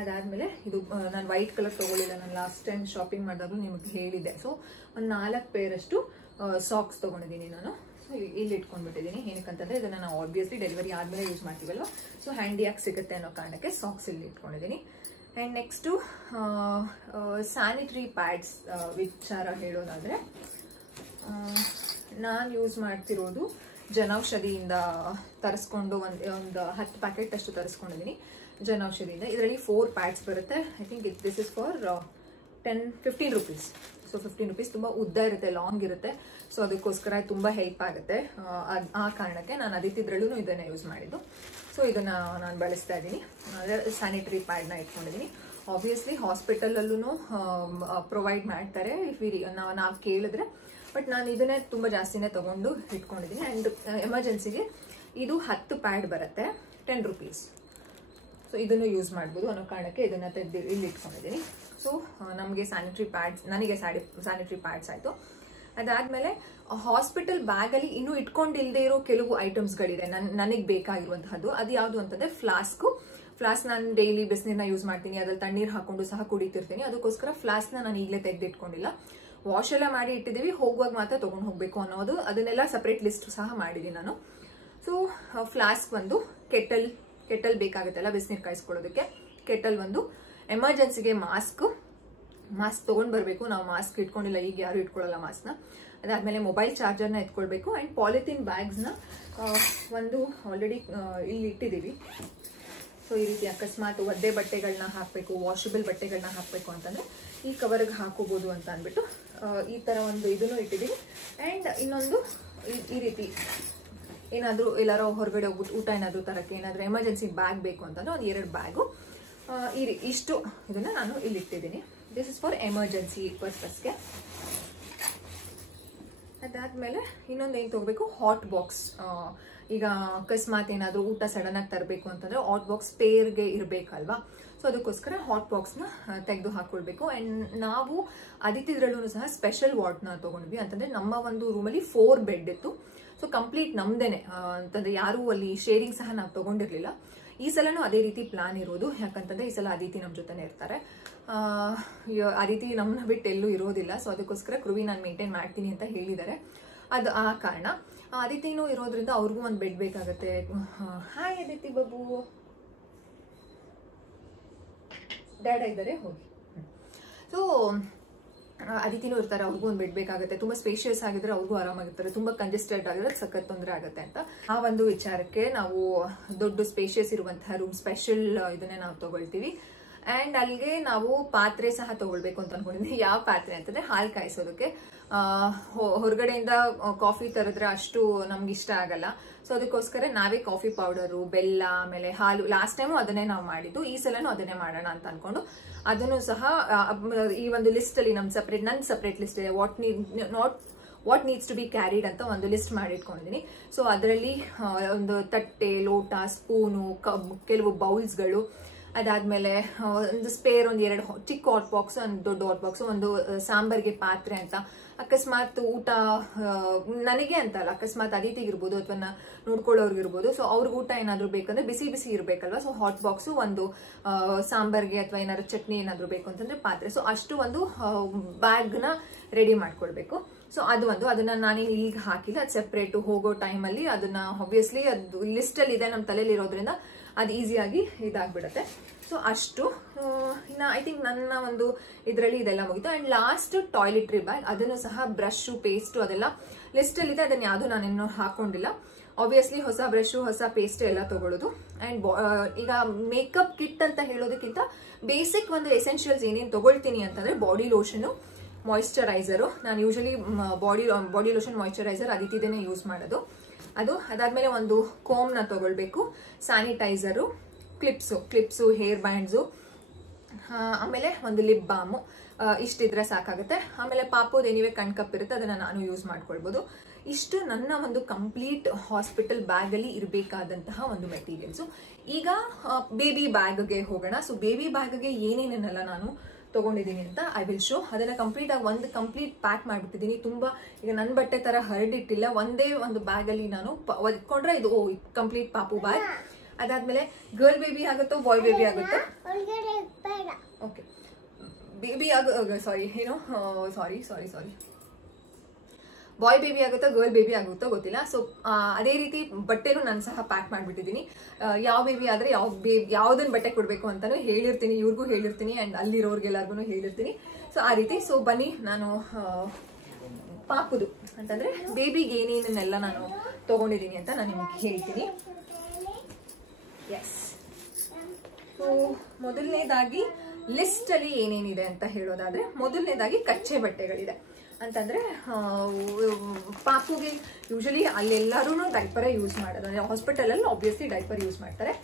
ಅದಾದಮೇಲೆ ಇದು ನಾನು ವೈಟ್ ಕಲರ್ ತೊಗೊಳ್ಳಿಲ್ಲ, ನಾನು ಲಾಸ್ಟ್ ಟೈಮ್ ಶಾಪಿಂಗ್ ಮಾಡಿದಾಗಲೂ ನಿಮಗೆ ಹೇಳಿದ್ದೆ. ಸೊ ಒಂದು 4 ಪೇರಷ್ಟು ಸಾಕ್ಸ್ ತೊಗೊಂಡಿದ್ದೀನಿ ನಾನು. ಸೊ ಇಲ್ಲಿ ಇಟ್ಕೊಂಡ್ಬಿಟ್ಟಿದ್ದೀನಿ. ಏನಕ್ಕಂತಂದರೆ ಇದನ್ನು ನಾವು ಆಬ್ವಿಯಸ್ಲಿ ಡೆಲಿವರಿ ಆದಮೇಲೆ ಯೂಸ್ ಮಾಡ್ತೀವಲ್ವ, ಸೊ ಹ್ಯಾಂಡಿಯಾಗಿ ಸಿಗುತ್ತೆ ಅನ್ನೋ ಕಾರಣಕ್ಕೆ ಸಾಕ್ಸ್ ಇಲ್ಲಿ ಇಟ್ಕೊಂಡಿದ್ದೀನಿ. ಆ್ಯಂಡ್ ನೆಕ್ಸ್ಟು ಸ್ಯಾನಿಟರಿ ಪ್ಯಾಡ್ಸ್ ವಿಚಾರ ಹೇಳೋದಾದರೆ, ನಾನು ಯೂಸ್ ಮಾಡ್ತಿರೋದು ಜನೌಷಧಿಯಿಂದ ತರಿಸ್ಕೊಂಡು ಒಂದು 10 ಪ್ಯಾಕೆಟ್ ಅಷ್ಟು ತರಿಸ್ಕೊಂಡಿದ್ದೀನಿ ಜನೌಷಧಿಯಿಂದ. ಇದರಲ್ಲಿ 4 ಪ್ಯಾಡ್ಸ್ ಬರುತ್ತೆ. I think this is for 15 rupees. So 15 rupees. ತುಂಬ ಉದ್ದ ಇರುತ್ತೆ, ಲಾಂಗ್ ಇರುತ್ತೆ. ಸೊ ಅದಕ್ಕೋಸ್ಕರ ತುಂಬ ಹೆಲ್ಪ್ ಆಗುತ್ತೆ. ಆ ಕಾರಣಕ್ಕೆ ನಾನು ಅದಿತ್ತಿದ್ರಲ್ಲೂ ಇದನ್ನು ಯೂಸ್ ಮಾಡಿದ್ದು. ಸೊ ಇದನ್ನು ನಾನು ಬಳಸ್ತಾ ಇದ್ದೀನಿ. ಸ್ಯಾನಿಟರಿ ಪ್ಯಾಡ್ನ ಇಟ್ಕೊಂಡಿದ್ದೀನಿ. ಆಬ್ವಿಯಸ್ಲಿ ಹಾಸ್ಪಿಟಲಲ್ಲೂ ಪ್ರೊವೈಡ್ ಮಾಡ್ತಾರೆ ನಾವು ಕೇಳಿದ್ರೆ, ಬಟ್ ನಾನು ಇದನ್ನೇ ತುಂಬ ಜಾಸ್ತಿನೇ ತೊಗೊಂಡು ಇಟ್ಕೊಂಡಿದ್ದೀನಿ. ಆ್ಯಂಡ್ ಎಮರ್ಜೆನ್ಸಿಗೆ ಇದು 10 ಪ್ಯಾಡ್ ಬರುತ್ತೆ, 10 ರೂಪೀಸ್. ಸೊ ಇದನ್ನು ಯೂಸ್ ಮಾಡ್ಬೋದು ಅನ್ನೋ ಕಾರಣಕ್ಕೆ ಇದನ್ನು ತೆಗೆದು ಇಲ್ಲಿ ಇಟ್ಕೊಂಡಿದ್ದೀನಿ. ಸೊ ನಮಗೆ ಸ್ಯಾನಿಟರಿ ಪ್ಯಾಡ್ಸ್, ನನಗೆ ಸ್ಯಾನಿಟರಿ ಪ್ಯಾಡ್ಸ್ ಆಯಿತು. ಅದಾದಮೇಲೆ ಹಾಸ್ಪಿಟಲ್ ಬ್ಯಾಗಲ್ಲಿ ಇನ್ನೂ ಇಟ್ಕೊಂಡಿಲ್ಲದೆ ಇರೋ ಕೆಲವು ಐಟಮ್ಸ್ಗಳಿದೆ ನನಗೆ ಬೇಕಾಗಿರುವಂತಹದ್ದು. ಅದು ಯಾವುದು ಅಂತಂದರೆ ಫ್ಲಾಸ್ಕ್ ನಾನು ಡೈಲಿ ಬಿಸಿನೀರನ್ನ ಯೂಸ್ ಮಾಡ್ತೀನಿ, ಅದ್ರಲ್ಲಿ ತಣ್ಣೀರು ಹಾಕೊಂಡು ಸಹ ಕುಡಿತಿರ್ತೀನಿ. ಅದಕ್ಕೋಸ್ಕರ ಫ್ಲಾಸ್ಕ್ನ ನಾನು ಈಗಲೇ ತೆಗೆದಿಟ್ಕೊಂಡಿಲ್ಲ. ವಾಶ್ ಎಲ್ಲ ಮಾಡಿ ಇಟ್ಟಿದ್ದೀವಿ, ಹೋಗುವಾಗ ಮಾತ್ರ ತೊಗೊಂಡು ಹೋಗಬೇಕು ಅನ್ನೋದು, ಅದನ್ನೆಲ್ಲ ಸಪ್ರೇಟ್ ಲಿಸ್ಟ್ ಸಹ ಮಾಡಿದ್ದೀನಿ ನಾನು. ಸೊ ಫ್ಲಾಸ್ಕ್ ಒಂದು, ಕೆಟಲ್ ಬೇಕಾಗುತ್ತಲ್ಲ ಬಿಸಿನೀರು ಕಾಯಿಸ್ಕೊಳ್ಳೋದಕ್ಕೆ, ಕೆಟಲ್ ಒಂದು, ಎಮರ್ಜೆನ್ಸಿಗೆ ಮಾಸ್ಕ್ ತೊಗೊಂಡು ಬರಬೇಕು. ನಾವು ಮಾಸ್ಕ್ ಇಟ್ಕೊಂಡಿಲ್ಲ, ಈಗ ಯಾರು ಇಟ್ಕೊಳ್ಳಲ್ಲ ಮಾಸ್ಕ್ನ. ಅದಾದಮೇಲೆ ಮೊಬೈಲ್ ಚಾರ್ಜರ್ನ ಎತ್ಕೊಳ್ಬೇಕು. ಆ್ಯಂಡ್ ಪಾಲಿಥೀನ್ ಬ್ಯಾಗ್ಸ್ನ ಒಂದು ಆಲ್ರೆಡಿ ಇಲ್ಲಿ ಇಟ್ಟಿದ್ದೀವಿ. ಸೊ ಈ ರೀತಿ ಅಕಸ್ಮಾತ್ ಒದ್ದೆ ಬಟ್ಟೆಗಳನ್ನ ಹಾಕಬೇಕು, ವಾಷಬಲ್ ಬಟ್ಟೆಗಳನ್ನ ಹಾಕಬೇಕು ಅಂತಂದರೆ ಈ ಕವರ್ಗೆ ಹಾಕೋಬೋದು ಅಂತ ಅಂದ್ಬಿಟ್ಟು ಈ ಥರ ಒಂದು ಇದನ್ನು ಇಟ್ಟಿದ್ದೀವಿ. ಆ್ಯಂಡ್ ಇನ್ನೊಂದು ಈ ರೀತಿ ಏನಾದರೂ ಎಲ್ಲಾರೋ ಹೊರಗಡೆ ಹೋಗ್ಬಿಟ್ಟು ಊಟ ಏನಾದರೂ ತರಕ್ಕೆ ಏನಾದರೂ ಎಮರ್ಜೆನ್ಸಿ ಬ್ಯಾಗ್ ಬೇಕು ಅಂತಂದರೆ ಒಂದು 2 ಬ್ಯಾಗು ಇಷ್ಟು ಇದನ್ನು ನಾನು ಇಲ್ಲಿ ಇಟ್ಟಿದ್ದೀನಿ. ದಿಸ್ ಇಸ್ ಫಾರ್ ಎಮರ್ಜೆನ್ಸಿ ಪರ್ಪಸ್ಗೆ. ಅದಾದಮೇಲೆ ಇನ್ನೊಂದು ಏನು ತೊಗೋಬೇಕು, ಹಾಟ್ ಬಾಕ್ಸ್. ಈಗ ಅಕಸ್ಮಾತ್ ಏನಾದರೂ ಊಟ ಸಡನ್ನಾಗಿ ತರಬೇಕು ಅಂತಂದರೆ ಹಾಟ್ ಬಾಕ್ಸ್ ಸ್ಪೇರ್ಗೆ ಇರಬೇಕಲ್ವಾ. ಸೊ ಅದಕ್ಕೋಸ್ಕರ ಹಾಟ್ ಬಾಕ್ಸ್ನ ತೆಗೆದು ಹಾಕ್ಕೊಳ್ಬೇಕು. ಆ್ಯಂಡ್ ನಾವು ಅದಿತ್ತಿದ್ರಲ್ಲೂ ಸಹ ಸ್ಪೆಷಲ್ ವಾರ್ಡ್ನ ತೊಗೊಂಡ್ವಿ. ಅಂತಂದರೆ ನಮ್ಮ ಒಂದು ರೂಮಲ್ಲಿ 4 ಬೆಡ್ ಇತ್ತು. ಸೊ ಕಂಪ್ಲೀಟ್ ನಮ್ದೇನೆ ಅಂತಂದರೆ ಯಾರೂ ಅಲ್ಲಿ ಶೇರಿಂಗ್ ಸಹ ನಾವು ತೊಗೊಂಡಿರಲಿಲ್ಲ. ಈ ಸಲನೂ ಅದೇ ರೀತಿ ಪ್ಲಾನ್ ಇರೋದು. ಯಾಕಂತಂದರೆ ಈ ಸಲ ಅದಿತಿ ನಮ್ಮ ಜೊತೆನೇ ಇರ್ತಾರೆ. ಅದಿತಿ ನಮ್ಮನ್ನ ಬಿಟ್ಟು ಎಲ್ಲೂ ಇರೋದಿಲ್ಲ. ಸೊ ಅದಕ್ಕೋಸ್ಕರ ಕೃವಿ ನಾನು ಮೇಂಟೈನ್ ಮಾಡ್ತೀನಿ ಅಂತ ಹೇಳಿದ್ದಾರೆ. ಅದು ಆ ಕಾರಣ. ಅದಿತಿನೂ ಇರೋದ್ರಿಂದ ಅವ್ರಿಗೂ ಒಂದು ಬೆಡ್ ಬೇಕಾಗುತ್ತೆ. ಹಾಯ್ ಅದಿತಿ ಬಾಬು, ಡ್ಯಾಡ ಇದ್ದಾರೆ, ಹೋಗಿ. ಸೊ ಅದಿತಿನೂ ಇರ್ತಾರೆ, ಅವ್ರಿಗೂ ಒಂದು ಬೆಡ್ ಬೇಕಾಗುತ್ತೆ. ತುಂಬ ಸ್ಪೇಷಿಯಸ್ ಆಗಿದ್ರೆ ಅವ್ರಿಗೂ ಆರಾಮಾಗಿರ್ತಾರೆ. ತುಂಬ ಕಂಜೆಸ್ಟೆಡ್ ಆಗಿದ್ರೆ ಸಖತ್ ತೊಂದರೆ ಆಗುತ್ತೆ ಅಂತ ಆ ಒಂದು ವಿಚಾರಕ್ಕೆ ನಾವು ದೊಡ್ಡ ಸ್ಪೇಷಿಯಸ್ ಇರುವಂತಹ ರೂಮ್ ಸ್ಪೆಷಲ್ ಇದನ್ನೇ ನಾವು ತಗೊಳ್ತೀವಿ. ಆ್ಯಂಡ್ ಅಲ್ಲಿಗೆ ನಾವು ಪಾತ್ರೆ ಸಹ ತಗೊಳ್ಬೇಕು ಅಂತ ಅನ್ಕೊಂಡಿದ್ವಿ. ಯಾವ ಪಾತ್ರೆ ಅಂತಂದರೆ ಹಾಲು ಕಾಯಿಸೋದಕ್ಕೆ. ಹೊರಗಡೆಯಿಂದ ಕಾಫಿ ತರಿದ್ರೆ ಅಷ್ಟು ನಮ್ಗೆ ಇಷ್ಟ ಆಗಲ್ಲ. ಸೊ ಅದಕ್ಕೋಸ್ಕರ ನಾವೇ ಕಾಫಿ ಪೌಡರು, ಬೆಲ್ಲ, ಆಮೇಲೆ ಹಾಲು, ಲಾಸ್ಟ್ ಟೈಮು ಅದನ್ನೇ ನಾವು ಮಾಡಿದ್ದು. ಈ ಸಲನೂ ಅದನ್ನೇ ಮಾಡೋಣ ಅಂತ ಅನ್ಕೊಂಡು ಅದನ್ನು ಸಹ ಈ ಒಂದು ಲಿಸ್ಟಲ್ಲಿ ನನ್ನ ಸಪ್ರೇಟ್ ಲಿಸ್ಟ್ ಇದೆ. What needs to be carried ಅಂತ ಒಂದು ಲಿಸ್ಟ್ ಮಾಡಿಟ್ಕೊಂಡಿದ್ದೀನಿ. ಸೊ ಅದರಲ್ಲಿ ಒಂದು ತಟ್ಟೆ, ಲೋಟ, ಸ್ಪೂನು, ಕೆಲವು ಬೌಲ್ಸ್ಗಳು, ಅದಾದಮೇಲೆ ಒಂದು ಸ್ಪೇರ್, ಒಂದು 2 ಚಿಕ್ಕ ಹಾಟ್ ಬಾಕ್ಸ್, ಒಂದು ದೊಡ್ಡ ಹಾಟ್ ಬಾಕ್ಸು, ಒಂದು ಸಾಂಬಾರ್ಗೆ ಪಾತ್ರೆ ಅಂತ. ಅಕಸ್ಮಾತ್ ಊಟ ನನಗೆ ಅಂತಲ್ಲ, ಅಕಸ್ಮಾತ್ ಅದಿತಿಗಿರ್ಬೋದು ಅಥವಾ ನೋಡ್ಕೊಳ್ಳೋರ್ಗಿರ್ಬೋದು. ಸೊ ಅವ್ರಿಗೆ ಊಟ ಏನಾದರೂ ಬೇಕಂದ್ರೆ ಬಿಸಿ ಇರಬೇಕಲ್ವ. ಸೊ ಹಾಟ್ ಬಾಕ್ಸು, ಒಂದು ಸಾಂಬಾರ್ಗೆ ಅಥವಾ ಏನಾದ್ರು ಚಟ್ನಿ ಏನಾದರೂ ಬೇಕು ಅಂತಂದರೆ ಪಾತ್ರೆ. ಸೊ ಅಷ್ಟು ಒಂದು ಬ್ಯಾಗ್ನ ರೆಡಿ ಮಾಡ್ಕೊಳ್ಬೇಕು. ಸೊ ಅದನ್ನ ನಾನೇನು ಈಗ ಹಾಕಿಲ್ಲ, ಅದು ಸೆಪ್ರೇಟು. ಹೋಗೋ ಟೈಮಲ್ಲಿ ಅದನ್ನ ಆಬ್ವಿಯಸ್ಲಿ ಅದು ಲಿಸ್ಟಲ್ಲಿ ಇದೆ ನಮ್ಮ ತಲೆಯಲ್ಲಿ ಇರೋದ್ರಿಂದ ಅದು ಈಸಿಯಾಗಿ ಇದಾಗ್ಬಿಡುತ್ತೆ. ಸೊ ಸೊ ಅಷ್ಟು ಇನ್ನು ಐ ಥಿಂಕ್ ನನ್ನ ಒಂದು ಇದರಲ್ಲಿ ಇದೆಲ್ಲ ಮುಗಿತು. ಆ್ಯಂಡ್ ಲಾಸ್ಟ್ ಟಾಯ್ಲೆಟ್ರಿ ಬ್ಯಾಗ್, ಅದನ್ನು ಸಹ ಬ್ರಷು ಪೇಸ್ಟು ಅದೆಲ್ಲ ಲಿಸ್ಟಲ್ಲಿದೆ, ಅದನ್ನು ಯಾವುದು ನಾನಿನ್ನೂ ಹಾಕೊಂಡಿಲ್ಲ. ಆಬ್ವಿಯಸ್ಲಿ ಹೊಸ ಬ್ರಷು ಹೊಸ ಪೇಸ್ಟ್ ಎಲ್ಲ ತಗೊಳ್ಳೋದು. ಆ್ಯಂಡ್ ಈಗ ಮೇಕಪ್ ಕಿಟ್ ಅಂತ ಹೇಳೋದಕ್ಕಿಂತ ಬೇಸಿಕ್ ಒಂದು ಎಸೆನ್ಷಿಯಲ್ಸ್ ಏನೇನು ತಗೊಳ್ತೀನಿ ಅಂತಂದರೆ ಬಾಡಿ ಲೋಷನು, ಮಾಯಿಶ್ಚರೈಸರು. ನಾನು ಯೂಶಲಿ ಬಾಡಿ ಲೋಷನ್ ಮಾಯಿಶ್ಚರೈಸರ್ ಅದಿತಿದೇನೆ ಯೂಸ್ ಮಾಡೋದು. ಅದಾದಮೇಲೆ ಒಂದು ಕೋಮ್ನ ತಗೊಳ್ಬೇಕು, ಸ್ಯಾನಿಟೈಸರು, ಕ್ಲಿಪ್ಸು, ಹೇರ್ ಬ್ಯಾಂಡ್ಸು, ಆಮೇಲೆ ಒಂದು ಲಿಪ್ ಬಾಮು, ಇಷ್ಟಿದ್ರೆ ಸಾಕಾಗುತ್ತೆ. ಆಮೇಲೆ ಪಾಪುದು ಏನಿವೆ ಕಣ್ಕಪ್ ಇರುತ್ತೆ, ಅದನ್ನು ನಾನು ಯೂಸ್ ಮಾಡ್ಕೊಳ್ಬೋದು. ಇಷ್ಟು ನನ್ನ ಒಂದು ಕಂಪ್ಲೀಟ್ ಹಾಸ್ಪಿಟಲ್ ಬ್ಯಾಗಲ್ಲಿ ಇರಬೇಕಾದಂತಹ ಒಂದು ಮೆಟೀರಿಯಲ್ಸು. ಈಗ ಬೇಬಿ ಬ್ಯಾಗ್ಗೆ ಹೋಗೋಣ. ಸೊ ಬೇಬಿ ಬ್ಯಾಗ್ಗೆ ಏನೇನೆಲ್ಲ ನಾನು ತಗೊಂಡಿದ್ದೀನಿ ಅಂತ ಐ ವಿಲ್ ಶೋ. ಅದನ್ನ ಒಂದು ಕಂಪ್ಲೀಟ್ ಪ್ಯಾಕ್ ಮಾಡಿಬಿಟ್ಟಿದ್ದೀನಿ. ತುಂಬ ಈಗ ನನ್ನ ಬಟ್ಟೆ ತರ ಹರಡಿಟ್ಟಿಲ್ಲ, ಒಂದೇ ಒಂದು ಬ್ಯಾಗಲ್ಲಿ ನಾನು ಇಟ್ಕೊಂಡ್ರೆ ಇದು ಕಂಪ್ಲೀಟ್ ಪಾಪು ಬ್ಯಾಗ್. ಅದಾದ್ಮೇಲೆ ಗರ್ಲ್ ಬೇಬಿ ಆಗುತ್ತೋ ಬಾಯ್ ಬೇಬಿ ಆಗುತ್ತೋ, ಓಕೆ ಬೇಬಿ ಸಾರಿ ಬಾಯ್ ಬೇಬಿ ಆಗುತ್ತೋ ಗರ್ಲ್ ಬೇಬಿ ಆಗುತ್ತೋ ಗೊತ್ತಿಲ್ಲ. ಸೊ ಅದೇ ರೀತಿ ಬಟ್ಟೆನೂ ನಾನು ಸಹ ಪ್ಯಾಕ್ ಮಾಡಿಬಿಟ್ಟಿದ್ದೀನಿ. ಯಾವ ಬೇಬಿ ಆದರೆ ಯಾವ್ದನ್ನ ಬಟ್ಟೆ ಕೊಡಬೇಕು ಅಂತಾನು ಹೇಳಿರ್ತೀನಿ, ಇವ್ರಿಗೂ ಹೇಳಿರ್ತೀನಿ ಆ್ಯಂಡ್ ಅಲ್ಲಿರೋರ್ಗೆಲ್ಲರಿಗೂ ಹೇಳಿರ್ತೀನಿ. ಸೊ ಆ ರೀತಿ. ಸೊ ಬನ್ನಿ, ನಾನು ಪಾಪುದು ಅಂತಂದರೆ ಬೇಬಿಗೆ ಏನೇನೆಲ್ಲ ನಾನು ತೊಗೊಂಡಿದ್ದೀನಿ ಅಂತ ನಾನು ನಿಮ್ಗೆ ಹೇಳ್ತೀನಿ. ಎಸ್, ಸೊ ಮೊದಲನೇದಾಗಿ ಲಿಸ್ಟಲ್ಲಿ ಏನೇನಿದೆ ಅಂತ ಹೇಳೋದಾದರೆ, ಮೊದಲನೇದಾಗಿ ಕಚ್ಚೆ ಬಟ್ಟೆಗಳಿದೆ. ಅಂತಂದರೆ ಪಾಪುಗೆ ಯೂಶಲಿ ಅಲ್ಲೆಲ್ಲರೂ ಡೈಪರೇ ಯೂಸ್ ಮಾಡೋದು. ಅಂದರೆ ಹಾಸ್ಪಿಟಲಲ್ಲಿ ಆಬ್ವಿಯಸ್ಲಿ ಡೈಪರ್ ಯೂಸ್ ಮಾಡ್ತಾರೆ,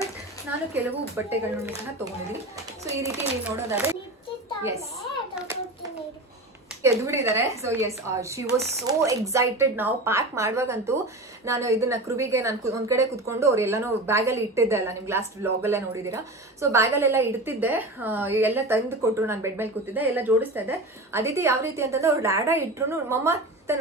ಬಟ್ ನಾನು ಕೆಲವು ಬಟ್ಟೆಗಳನ್ನು ಸಹ ತೊಗೊಂಡಿದ್ದೀನಿ. ಸೊ ಈ ರೀತಿ ನೀವು ನೋಡೋದಾದರೆ ಎಸ್ ಎದ್ಬಿಟ್ಟಿದ್ದಾರೆ. ಸೊ ಎಸ್, ಶಿ ವಾಸ್ ಸೋ ಎಕ್ಸೈಟೆಡ್. ನಾವು ಪ್ಯಾಕ್ ಮಾಡುವಾಗಂತೂ ನಾನು ಇದನ್ನ ಕೃವಿಗೆ ನಾನು ಒಂದ್ ಕಡೆ ಕುತ್ಕೊಂಡು ಅವ್ರೆಲ್ಲಾನು ಬ್ಯಾಗಲ್ಲಿ ಇಟ್ಟಿದ್ದೆ ಅಲ್ಲ, ನಿಮ್ಗೆ ಲಾಸ್ಟ್ ವ್ಲಾಗಲ್ಲೇ ನೋಡಿದೀರಾ. ಸೊ ಬ್ಯಾಗಲ್ಲೆಲ್ಲ ಇಡ್ತಿದ್ದೆ, ಎಲ್ಲ ತಂದು ಕೊಟ್ಟರು, ನಾನು ಬೆಡ್ ಮೇಲೆ ಕೂತಿದ್ದೆ, ಎಲ್ಲ ಜೋಡಿಸ್ತಾ ಇದ್ದೆ. ಅದಿತಿ ಯಾವ ರೀತಿ ಅಂತಂದ್ರೆ ಅವ್ರು ಡ್ಯಾಡ ಇಟ್ರು ಮಮ್ಮ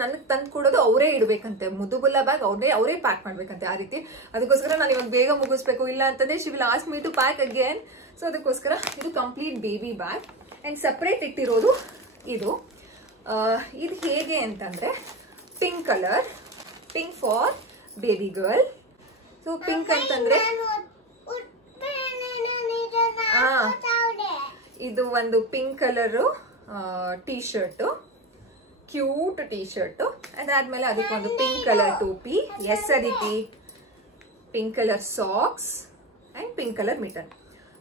ನನಗೆ ತಂದು ಕೊಡೋದು ಅವರೇ ಇಡಬೇಕಂತೆ, ಮುದುಬುಲ್ಲ ಬ್ಯಾಗ್ ಅವರೇ ಪ್ಯಾಕ್ ಮಾಡ್ಬೇಕಂತೆ. ಆ ರೀತಿ ಅದಕ್ಕೋಸ್ಕರ ನಾನು ಇವಾಗ ಬೇಗ ಮುಗಿಸ್ಬೇಕು, ಇಲ್ಲ ಅಂತಂದ್ರೆ she will ask me to pack again. So ಅದಕ್ಕೋಸ್ಕರ ಇದು complete baby bag. And separate ಇಟ್ಟಿರೋದು ಇದು ಹೇಗೆ ಅಂತಂದ್ರೆ pink colour, pink for baby girl. So pink ಅಂತಂದ್ರೆ ಇದು ಒಂದು pink colour T shirt, cute T shirt. ಅದಾದ್ಮೇಲೆ ಅದಕ್ಕೊಂದು ಪಿಂಕ್ ಕಲರ್ ಟೋಪಿ, yes Aditi, pink colour socks and pink colour mitten.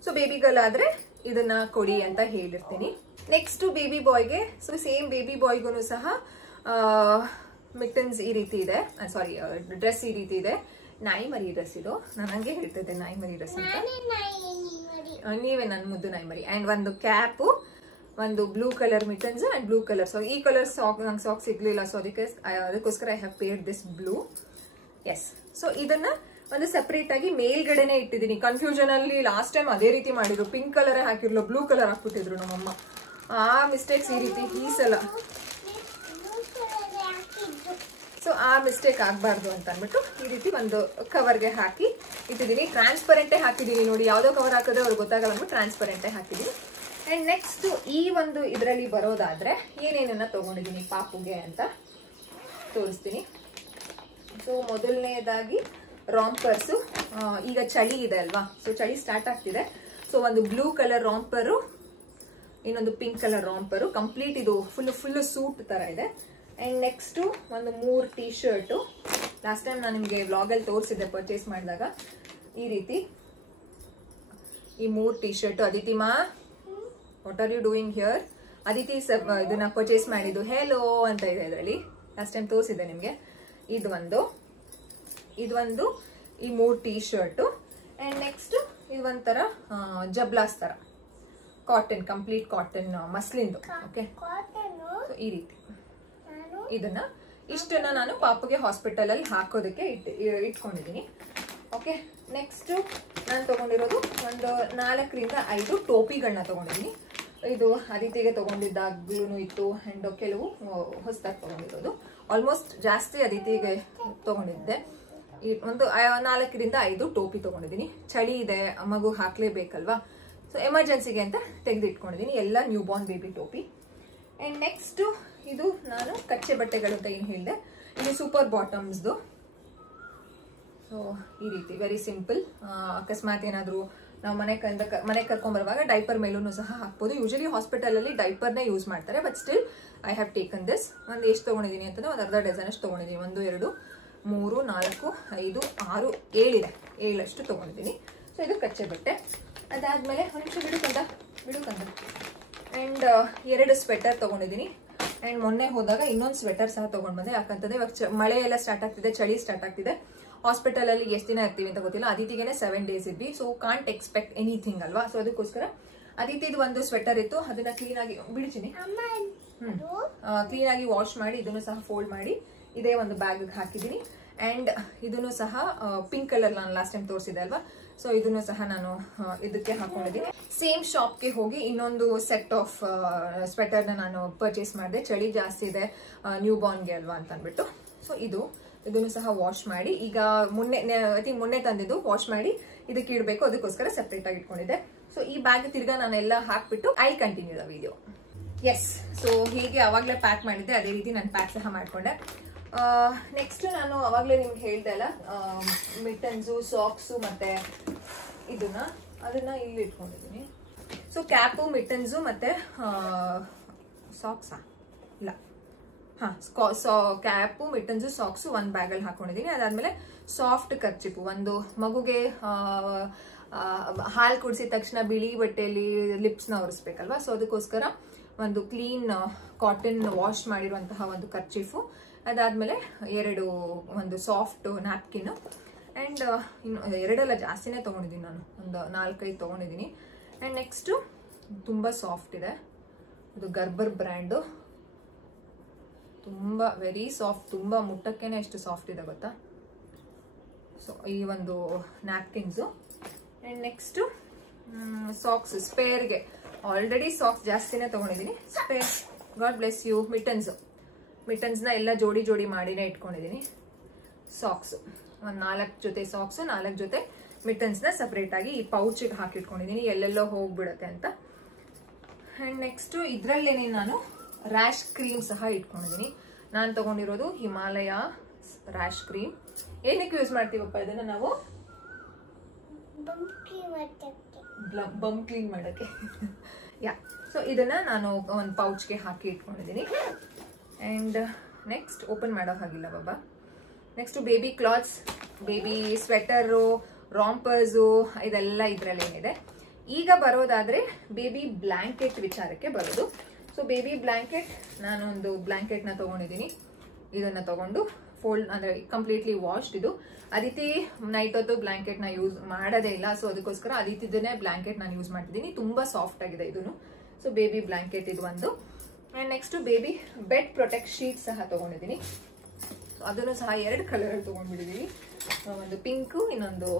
So baby girl ಆದ್ರೆ ಇದನ್ನ ಕೊಡಿ ಅಂತ ಹೇಳಿರ್ತೀನಿ. ನೆಕ್ಸ್ಟ್ ಬೇಬಿ ಬಾಯ್ಗೆ, ಸೊ ಸೇಮ್ ಬೇಬಿ ಬಾಯ್ಗೂ ಸಹ ಮಿಟನ್ಸ್ ಈ ರೀತಿ ಇದೆ, ಸಾರಿ ಡ್ರೆಸ್ ಈ ರೀತಿ ಇದೆ. ನಾಯಿ ಮರಿ ಡ್ರೆಸ್ ಇದು, ನಾನು ಹಂಗೆ ಹೇಳ್ತಿದ್ದೆ ನಾಯಿ ಮರಿ ಡ್ರೆಸ್ ಅಂತ, ನೀವೇ ನನ್ನ ಮುದ್ದು ನಾಯಿ ಮರಿ. ಅಂಡ್ ಒಂದು ಕ್ಯಾಪು, ಒಂದು blue colour mittens and blue colour. So ಈ ಕಲರ್ ನಂಗೆ ಸಾಕ್ಸ್ ಸಿಗ್ಲಿಲ್ಲ, ಸೊ ಅದಕ್ಕೋಸ್ಕರ I have paired this blue. Yes, so ಇದನ್ನ ಒಂದು ಸೆಪರೇಟ್ ಆಗಿ ಮೇಲ್ಗಡೆನೆ ಇಟ್ಟಿದ್ದೀನಿ. ಕನ್ಫ್ಯೂಷನ್ ಅಲ್ಲಿ ಲಾಸ್ಟ್ ಟೈಮ್ ಅದೇ ರೀತಿ ಮಾಡಿದ್ರು, ಪಿಂಕ್ ಕಲರ್ ಹಾಕಿರ್ಲು ಬ್ಲೂ ಕಲರ್ ಹಾಕ್ಬಿಟ್ಟಿದ್ರು ನಮ್ಮಮ್ಮ. ಆ ಮಿಸ್ಟೇಕ್ಸ್ ಈ ರೀತಿ ಈ ಸಲ, ಸೊ ಆ ಮಿಸ್ಟೇಕ್ ಆಗಬಾರ್ದು ಅಂತ ಅಂದ್ಬಿಟ್ಟು ಈ ರೀತಿ ಒಂದು ಕವರ್ಗೆ ಹಾಕಿ ಇಟ್ಟಿದ್ದೀನಿ. ಟ್ರಾನ್ಸ್ಪರೆಂಟೇ ಹಾಕಿದ್ದೀನಿ ನೋಡಿ, ಯಾವುದೋ ಕವರ್ ಹಾಕಿದ್ರೆ ಅವ್ರಿಗೆ ಗೊತ್ತಾಗಲ್ಲ ಅಂದ್ಬಿಟ್ಟು ಟ್ರಾನ್ಸ್ಪರೆಂಟೇ ಹಾಕಿದ್ದೀನಿ. ಅಂಡ್ ನೆಕ್ಸ್ಟ್ ಈ ಒಂದು ಇದರಲ್ಲಿ ಬರೋದಾದ್ರೆ ಏನೇನನ್ನ ತಗೊಂಡಿದ್ದೀನಿ ಪಾಪುಗೆ ಅಂತ ತೋರಿಸ್ತೀನಿ. ಸೊ ಮೊದಲನೇದಾಗಿ ರಾಂಪರ್ಸು, ಈಗ ಚಳಿ ಇದೆ ಅಲ್ವಾ, ಸೊ ಚಳಿ ಸ್ಟಾರ್ಟ್ ಆಗ್ತಿದೆ. ಸೊ ಒಂದು ಬ್ಲೂ ಕಲರ್ ರಾಂಪರು, ಇನ್ನೊಂದು ಪಿಂಕ್ ಕಲರ್ ರಾಂಪರು, ಕಂಪ್ಲೀಟ್ ಇದು ಫುಲ್ ಸೂಟ್ ತರ ಇದೆ. ಅಂಡ್ ನೆಕ್ಸ್ಟ್ ಒಂದು 3 ಟೀ ಶರ್ಟು. ಲಾಸ್ಟ್ ಟೈಮ್ ನಾನು ನಿಮಗೆ ವ್ಲಾಗಲ್ಲಿ ತೋರಿಸಿದ್ದೆ ಪರ್ಚೇಸ್ ಮಾಡಿದಾಗ. ಈ ರೀತಿ ಈ 3 ಟೀ ಶರ್ಟು. ಅದಿತಿ ಮಾ, what are you doing here? Aditi ಇದನ್ನ ಪರ್ಚೇಸ್ ಮಾಡಿದ್ದು ಹೆಲೋ ಅಂತ ಇದೆ ಇದರಲ್ಲಿ, ಲಾಸ್ಟ್ ಟೈಮ್ ತೋರಿಸಿದ್ದೆ ನಿಮಗೆ. ಇದು ಒಂದು ಈ 3 ಟೀ ಶರ್ಟು. ಅಂಡ್ ನೆಕ್ಸ್ಟ್ ಇದು ಒಂಥರ ಜಬ್ಲಾಸ್ ತರ ಕಾಟನ್, ಕಂಪ್ಲೀಟ್ ಕಾಟನ್ ಮಸ್ಲಿಂದು. ಓಕೆ, ಈ ರೀತಿ ಇಷ್ಟನ್ನ ನಾನು ಪಾಪುಗೆ ಹಾಸ್ಪಿಟಲ್ ಅಲ್ಲಿ ಹಾಕೋದಕ್ಕೆ ಇಟ್ಕೊಂಡಿದ್ದೀನಿ. ಓಕೆ, ನೆಕ್ಸ್ಟ್ ನಾನು ತಗೊಂಡಿರೋದು ಒಂದು 4 ರಿಂದ 5 ಟೋಪಿಗಳನ್ನ ತಗೊಂಡಿದ್ದೀನಿ. ಇದು ಅದಿತಿಗೆ ತಗೊಂಡಿದ್ದಾಗ್ಲೂ ಇತ್ತು, ಅಂಡ್ ಕೆಲವು ಹೊಸದಾಗಿ ತಗೊಂಡಿರೋದು. ಆಲ್ಮೋಸ್ಟ್ ಜಾಸ್ತಿ ಅದಿತಿಗೆ ತಗೊಂಡಿದ್ದೆ. ಒಂದು 4 ರಿಂದ 5 ಟೋಪಿ ತಗೊಂಡಿದ್ದೀನಿ. ಚಳಿ ಇದೆ, ಮಗು ಹಾಕ್ಲೇಬೇಕಲ್ವಾ, ಸೊ ಎಮರ್ಜೆನ್ಸಿಗೆ ಅಂತ ತೆಗೆದಿಟ್ಕೊಂಡಿದ್ದೀನಿ ಎಲ್ಲ ನ್ಯೂ ಬಾರ್ನ್ ಬೇಬಿ ಟೋಪಿ. ಅಂಡ್ ನೆಕ್ಸ್ಟ್ ಇದು ನಾನು ಕಚ್ಚೆ ಬಟ್ಟೆಗಳು ಅಂತ ಏನು ಹೇಳಿದೆ, ಇದು ಸೂಪರ್ ಬಾಟಮ್ಸ್ದು. ಸೊ ಈ ರೀತಿ ವೆರಿ ಸಿಂಪಲ್. ಅಕಸ್ಮಾತ್ ಏನಾದರೂ ನಾವು ಮನೆಗೆ ಕರ್ಕೊಂಡ್ಬರುವಾಗ ಡೈಪರ್ ಮೇಲೂ ಸಹ ಹಾಕ್ಬೋದು. ಯೂಶಲಿ ಹಾಸ್ಪಿಟಲಲ್ಲಿ ಡೈಪರ್ನೇ ಯೂಸ್ ಮಾಡ್ತಾರೆ, but still I have taken this. ಒಂದು ಎಷ್ಟು ತೊಗೊಂಡಿದ್ದೀನಿ ಅಂತಂದರೆ ಒಂದು ಅರ್ಧ ಡಜನ್ ಅಷ್ಟು ತೊಗೊಂಡಿದ್ದೀನಿ. 1 2 3 4 5 6 7 ಇದೆ, 7 ಅಷ್ಟು ತೊಗೊಂಡಿದ್ದೀನಿ. ಸೊ ಇದು ಕಚ್ಚೆ ಬಟ್ಟೆ. ಅದಾದಮೇಲೆ ಒಂದು ನಿಮಿಷ ಬಿಡುಕಂದ ಆ್ಯಂಡ್ 2 ಸ್ವೆಟರ್ ತೊಗೊಂಡಿದ್ದೀನಿ. ಆ್ಯಂಡ್ ಮೊನ್ನೆ ಹೋದಾಗ ಇನ್ನೊಂದು ಸ್ವೆಟರ್ ಸಹ ತೊಗೊಂಡು ಬಂದೆ. ಯಾಕಂತಂದರೆ ಇವಾಗ ಮಳೆ ಎಲ್ಲ ಸ್ಟಾರ್ಟ್ ಆಗ್ತಿದೆ, ಚಳಿ ಸ್ಟಾರ್ಟ್ ಆಗ್ತಿದೆ. ಹಾಸ್ಪಿಟಲಲ್ಲಿ ಎಷ್ಟು ದಿನ ಇರ್ತೀವಿ ಅಂತ ಗೊತ್ತಿಲ್ಲ. ಅದಿತಿಗೆ 7 days ಇದ್ವಿ, ಸೊ ಕಾಂಟ್ ಎಕ್ಸ್ಪೆಕ್ಟ್ ಎನಿಥಿಂಗ್ ಅಲ್ವಾ. ಸೊ ಅದಕ್ಕೋಸ್ಕರ ಅದಿತಿದು ಒಂದು ಸ್ವೆಟರ್ ಇತ್ತು, ಅದನ್ನ ಕ್ಲೀನಾಗಿ ಬಿಡಿಸಿನಿ. ಕ್ಲೀನಾಗಿ ವಾಶ್ ಮಾಡಿ ಇದನ್ನು ಸಹ ಫೋಲ್ಡ್ ಮಾಡಿ ಇದೇ ಒಂದು ಬ್ಯಾಗ್ಗೆ ಹಾಕಿದ್ದೀನಿ. ಆ್ಯಂಡ್ ಇದನ್ನು ಸಹ ಪಿಂಕ್ ಕಲರ್ ನಾನು ಲಾಸ್ಟ್ ಟೈಮ್ ತೋರಿಸಿದೆ ಅಲ್ವಾ. ಸೊ ಇದನ್ನು ಸಹ ನಾನು ಇದಕ್ಕೆ ಹಾಕೊಂಡಿದ್ದೀನಿ. ಸೇಮ್ ಶಾಪ್ಗೆ ಹೋಗಿ ಇನ್ನೊಂದು ಸೆಟ್ ಆಫ್ ಸ್ವೆಟರ್ನ ನಾನು ಪರ್ಚೇಸ್ ಮಾಡಿದೆ. ಚಳಿ ಜಾಸ್ತಿ ಇದೆ ನ್ಯೂ ಬಾರ್ನ್ಗೆ ಅಲ್ವಾ ಅಂತ ಅಂದ್ಬಿಟ್ಟು. ಸೊ ಇದನ್ನು ಸಹ ವಾಶ್ ಮಾಡಿ, ಈಗ ಮೊನ್ನೆ ತಂದಿದ್ದು ವಾಶ್ ಮಾಡಿ ಇದಕ್ಕೆ ಇಡಬೇಕು, ಅದಕ್ಕೋಸ್ಕರ ಸೆಪ್ರೇಟ್ ಆಗಿ ಇಟ್ಕೊಂಡಿದ್ದೆ. ಸೊ ಈ ಬ್ಯಾಗ್ ತಿರ್ಗಾ ನಾನೆಲ್ಲ ಹಾಕ್ಬಿಟ್ಟು I continue the video. Yes, so ಹೀಗೆ ಅವಾಗಲೇ ಪ್ಯಾಕ್ ಮಾಡಿದ್ದೆ, ಅದೇ ರೀತಿ ನಾನು ಪ್ಯಾಕ್ ಸಹ ಮಾಡ್ಕೊಂಡೆ. ನೆಕ್ಸ್ಟ್ ನಾನು ಅವಾಗಲೇ ನಿಮ್ಗೆ ಹೇಳ್ದೆ ಅಲ್ಲ, ಮಿಟನ್ಸು, ಸಾಕ್ಸು ಮತ್ತೆ ಅದನ್ನ ಇಲ್ಲಿ ಇಟ್ಕೊಂಡಿದ್ದೀನಿ. ಸೊ ಕ್ಯಾಪು, ಮಿಟನ್ಸು ಮತ್ತೆ ಸಾಕ್ಸಾ ಇಲ್ಲ ಕ್ಯಾಪು, ಮಿಟನ್ಸು, ಸಾಕ್ಸು ಒಂದು ಬ್ಯಾಗಲ್ಲಿ ಹಾಕೊಂಡಿದ್ದೀನಿ. ಅದಾದ್ಮೇಲೆ ಸಾಫ್ಟ್ ಕರ್ಚಿಪು, ಒಂದು ಮಗುಗೆ ಹಾಲು ಕುಡಿಸಿದ ತಕ್ಷಣ ಬಿಳಿ ಬಟ್ಟೆಯಲ್ಲಿ ಲಿಪ್ಸ್ನ ಒರೆಸ್ಬೇಕಲ್ವಾ. ಸೊ ಅದಕ್ಕೋಸ್ಕರ ಒಂದು ಕ್ಲೀನ್ ಕಾಟನ್ ವಾಶ್ ಮಾಡಿರುವಂತಹ ಒಂದು ಕರ್ಚಿಫು. ಅದಾದ್ಮೇಲೆ ಒಂದು ಸಾಫ್ಟ್ ನ್ಯಾಪ್ಕಿನ್. ಆ್ಯಂಡ್ ಇನ್ನು 2 ಜಾಸ್ತಿನೇ ತೊಗೊಂಡಿದ್ದೀನಿ ನಾನು, ಒಂದು 4-5 ತೊಗೊಂಡಿದ್ದೀನಿ. ಆ್ಯಂಡ್ ನೆಕ್ಸ್ಟು ತುಂಬ ಸಾಫ್ಟ್ ಇದೆ, ಇದು ಗರ್ಬರ್ ಬ್ರ್ಯಾಂಡು. ತುಂಬ ವೆರಿ ಸಾಫ್ಟ್, ತುಂಬ ಮುಟ್ಟಕ್ಕೇನೆ ಎಷ್ಟು ಸಾಫ್ಟ್ ಇದೆ ಗೊತ್ತಾ. ಸೊ ಈ ಒಂದು ನ್ಯಾಪ್ಕಿನ್ಸು. ಆ್ಯಂಡ್ ನೆಕ್ಸ್ಟು ಸಾಕ್ಸ್, ಸ್ಪೇರ್ಗೆ ಆಲ್ರೆಡಿ ಸಾಕ್ಸ್ ಜಾಸ್ತಿನೇ ತೊಗೊಂಡಿದ್ದೀನಿ. Spare, God bless you. ಮಿಟನ್ಸ್ನ ಎಲ್ಲ ಜೋಡಿ ಮಾಡಿನೇ ಇಟ್ಕೊಂಡಿದ್ದೀನಿ. ಸಾಕ್ಸು ಒಂದು 4 ಜೊತೆ ಸಾಕ್ಸು, 4 ಜೊತೆ ಮಿಟನ್ಸ್ನ ಸಪ್ರೇಟಾಗಿ ಈ ಪೌಚಿಗೆ ಹಾಕಿಟ್ಕೊಂಡಿದ್ದೀನಿ, ಎಲ್ಲೆಲ್ಲೋ ಹೋಗ್ಬಿಡುತ್ತೆ ಅಂತ. ಆ್ಯಂಡ್ ನೆಕ್ಸ್ಟು ಇದರಲ್ಲೇನೆ ನಾನು ರ್ಯಾಶ್ ಕ್ರೀಮ್ ಸಹ ಇಟ್ಕೊಂಡಿದ್ದೀನಿ. ನಾನು ತೊಗೊಂಡಿರೋದು ಹಿಮಾಲಯ ರ್ಯಾಶ್ ಕ್ರೀಮ್. ಏನಕ್ಕೆ ಯೂಸ್ ಮಾಡ್ತೀವಪ್ಪ ಇದನ್ನು ನಾವು? ಬಮ್ ಕ್ಲೀನ್ ಮಾಡೋಕ್ಕೆ. ಯಾ, ಸೊ ಇದನ್ನ ನಾನು ಒಂದು ಪೌಚ್ಗೆ ಹಾಕಿ ಇಟ್ಕೊಂಡಿದ್ದೀನಿ. ಆ್ಯಂಡ್ ನೆಕ್ಸ್ಟ್ ಓಪನ್ ಮಾಡೋ ಹಾಗಿಲ್ಲ ಬಾಬಾ. Next baby clothes, baby sweater, rompers, ಇದೆಲ್ಲ ಇದರಲ್ಲೇನಿದೆ. ಈಗ ಬರೋದಾದರೆ ಬೇಬಿ ಬ್ಲ್ಯಾಂಕೆಟ್ ವಿಚಾರಕ್ಕೆ ಬರೋದು. ಸೊ ಬೇಬಿ ಬ್ಲ್ಯಾಂಕೆಟ್, ನಾನೊಂದು ಬ್ಲ್ಯಾಂಕೆಟ್ನ ತೊಗೊಂಡಿದ್ದೀನಿ. ಇದನ್ನು ತೊಗೊಂಡು ಫೋಲ್ಡ್ ಅಂದರೆ ಕಂಪ್ಲೀಟ್ಲಿ ವಾಶ್ಡ್. ಇದು ಅದಿತಿ ನೈಟ್ ಹೊತ್ತು ಬ್ಲ್ಯಾಂಕೆಟ್ನ ಯೂಸ್ ಮಾಡೋದೇ ಇಲ್ಲ, ಸೊ ಅದಕ್ಕೋಸ್ಕರ ಅದಿತಿದ್ದನ್ನೇ ಬ್ಲ್ಯಾಂಕೆಟ್ ನಾನು ಯೂಸ್ ಮಾಡ್ತಿದ್ದೀನಿ. ತುಂಬ ಸಾಫ್ಟ್ ಆಗಿದೆ ಇದನ್ನು. ಸೊ ಬೇಬಿ ಬ್ಲ್ಯಾಂಕೆಟ್ ಇದು ಒಂದು. And next baby bed protect sheet ಸಹ ತೊಗೊಂಡಿದ್ದೀನಿ. ಅದನ್ನು ಸಹ 2 ಕಲರ್ ತೊಗೊಂಡ್ಬಿಟ್ಟಿದ್ದೀನಿ, ಒಂದು ಪಿಂಕು, ಇನ್ನೊಂದು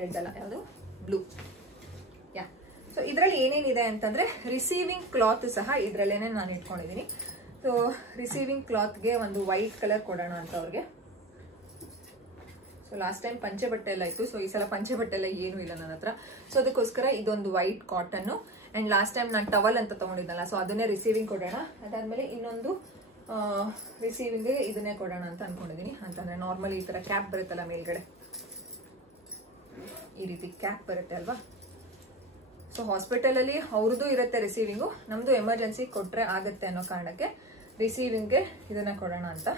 ರೆಡ್ ಅಲ್ಲ, ಯಾವುದು ಬ್ಲೂ. ಯಾ, ಸೊ ಇದರಲ್ಲಿ ಏನೇನಿದೆ ಅಂತಂದರೆ ರಿಸೀವಿಂಗ್ ಕ್ಲಾತ್ ಸಹ ಇದರಲ್ಲೇನೆ ನಾನು ಇಟ್ಕೊಂಡಿದ್ದೀನಿ. ಸೊ ರಿಸೀವಿಂಗ್ ಕ್ಲಾತ್ಗೆ ಒಂದು ವೈಟ್ ಕಲರ್ ಕೊಡೋಣ ಅಂತ ಅವ್ರಿಗೆ. ಸೊ ಲಾಸ್ಟ್ ಟೈಮ್ ಪಂಚೆ ಬಟ್ಟೆ ಎಲ್ಲ ಇತ್ತು, ಸೊ ಈ ಸಲ ಪಂಚೆ ಬಟ್ಟೆ ಎಲ್ಲ ಏನೂ ಇಲ್ಲ ನನ್ನ ಹತ್ರ. ಸೊ ಅದಕ್ಕೋಸ್ಕರ ಇದೊಂದು white cotton. And last time ನಾನು ಟವಲ್ ಅಂತ ತೊಗೊಂಡಿದ್ದಲ್ಲ, ಸೊ ಅದನ್ನೇ ರಿಸೀವಿಂಗ್ ಕೊಡೋಣ. ಅದಾದಮೇಲೆ ಇನ್ನೊಂದು ರಿಸೀವಿಂಗ್ಗೆ ಇದನ್ನೇ ಕೊಡೋಣ ಅಂತ ಅಂದ್ಕೊಂಡಿದ್ದೀನಿ. ಅಂತಂದರೆ ನಾರ್ಮಲಿ ಈ ಥರ ಕ್ಯಾಪ್ ಬರುತ್ತಲ್ಲ ಮೇಲ್ಗಡೆ, ಈ ರೀತಿ ಕ್ಯಾಪ್ ಬರುತ್ತೆ ಅಲ್ವಾ. ಸೊ ಹಾಸ್ಪಿಟಲಲ್ಲಿ ಅವ್ರದ್ದು ಇರುತ್ತೆ ರಿಸೀವಿಂಗು, ನಮ್ಮದು ಎಮರ್ಜೆನ್ಸಿ ಕೊಟ್ಟರೆ ಆಗುತ್ತೆ ಅನ್ನೋ ಕಾರಣಕ್ಕೆ ರಿಸೀವಿಂಗ್ಗೆ ಇದನ್ನು ಕೊಡೋಣ ಅಂತ.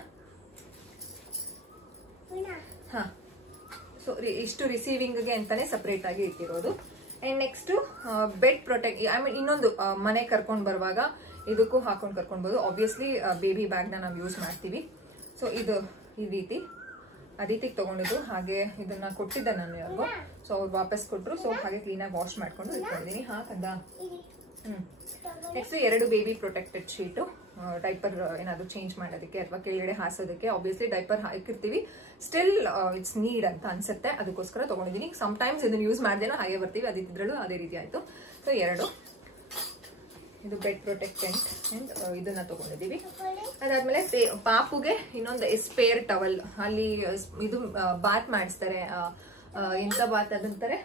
ಹಾಂ, ಸೊ ಇಷ್ಟು ರಿಸೀವಿಂಗ್ಗೆ ಅಂತಲೇ ಸಪ್ರೇಟಾಗಿ ಇಟ್ಟಿರೋದು. ಆ್ಯಂಡ್ ನೆಕ್ಸ್ಟು ಬೆಡ್ ಪ್ರೊಟೆಕ್ಟ್, ಇನ್ನೊಂದು ಮನೆ ಕರ್ಕೊಂಡು ಬರುವಾಗ ಇದಕ್ಕೂ ಹಾಕೊಂಡು ಕರ್ಕೊಳ್ಬೋದು. ಆಬ್ವಿಯಸ್ಲಿ ಬೇಬಿ ಬ್ಯಾಗ್ನ ನಾವು ಯೂಸ್ ಮಾಡ್ತೀವಿ. ಸೊ ಇದು ಈ ರೀತಿ ಅದಿತಿಗೆ ತೊಗೊಂಡಿದ್ದು, ಹಾಗೆ ಇದನ್ನ ಕೊಟ್ಟಿದ್ದೆ ನಾನು ಯಾರಿಗೂ. ಸೊ ಅವ್ರು ವಾಪಸ್ ಕೊಟ್ಟರು. ಸೊ ಹಾಗೆ ಕ್ಲೀನಾಗಿ ವಾಶ್ ಮಾಡ್ಕೊಂಡು ಇಟ್ಕೊಂಡಿದ್ದೀನಿ. ಹಾಕಂದ. Next 2 baby protected sheet, diaper ಏನಾದರೂ ಚೇಂಜ್ ಮಾಡೋದಕ್ಕೆ ಅಥವಾ ಕೆಳಗಡೆ ಹಾಸೋದಕ್ಕೆ. ಆಬ್ವಿಯಸ್ಲಿ ಡೈಪರ್ ಹಾಕಿರ್ತೀವಿ, ಸ್ಟಿಲ್ ಇಟ್ಸ್ ನೀಡ್ ಅಂತ ಅನ್ಸುತ್ತೆ, ಅದಕ್ಕೋಸ್ಕರ ತೊಗೊಂಡಿದ್ದೀನಿ. ಸಮ್ಟೈಮ್ಸ್ ಇದನ್ನು ಯೂಸ್ ಮಾಡ್ದೇನೋ ಹಾಗೆ ಬರ್ತೀವಿ, ಅದಿದ್ರಲ್ಲೂ ಅದೇ ರೀತಿ ಆಯಿತು. ಸೊ 2 ಇದು ಬೆಡ್ ಪ್ರೊಟೆಕ್ಟೆಂಟ್ ಆ್ಯಂಡ್ ಇದನ್ನ ತೊಗೊಂಡಿದ್ದೀವಿ. ಅದಾದಮೇಲೆ ಪಾಪುಗೆ ಇನ್ನೊಂದು ಸ್ಪೇರ್ ಟವಲ್. ಅಲ್ಲಿ ಇದು ಬಾತ್ ಮಾಡಿಸ್ತಾರೆ, ಎಂಥ ಬಾತ್ ಅದಂತಾರೆ,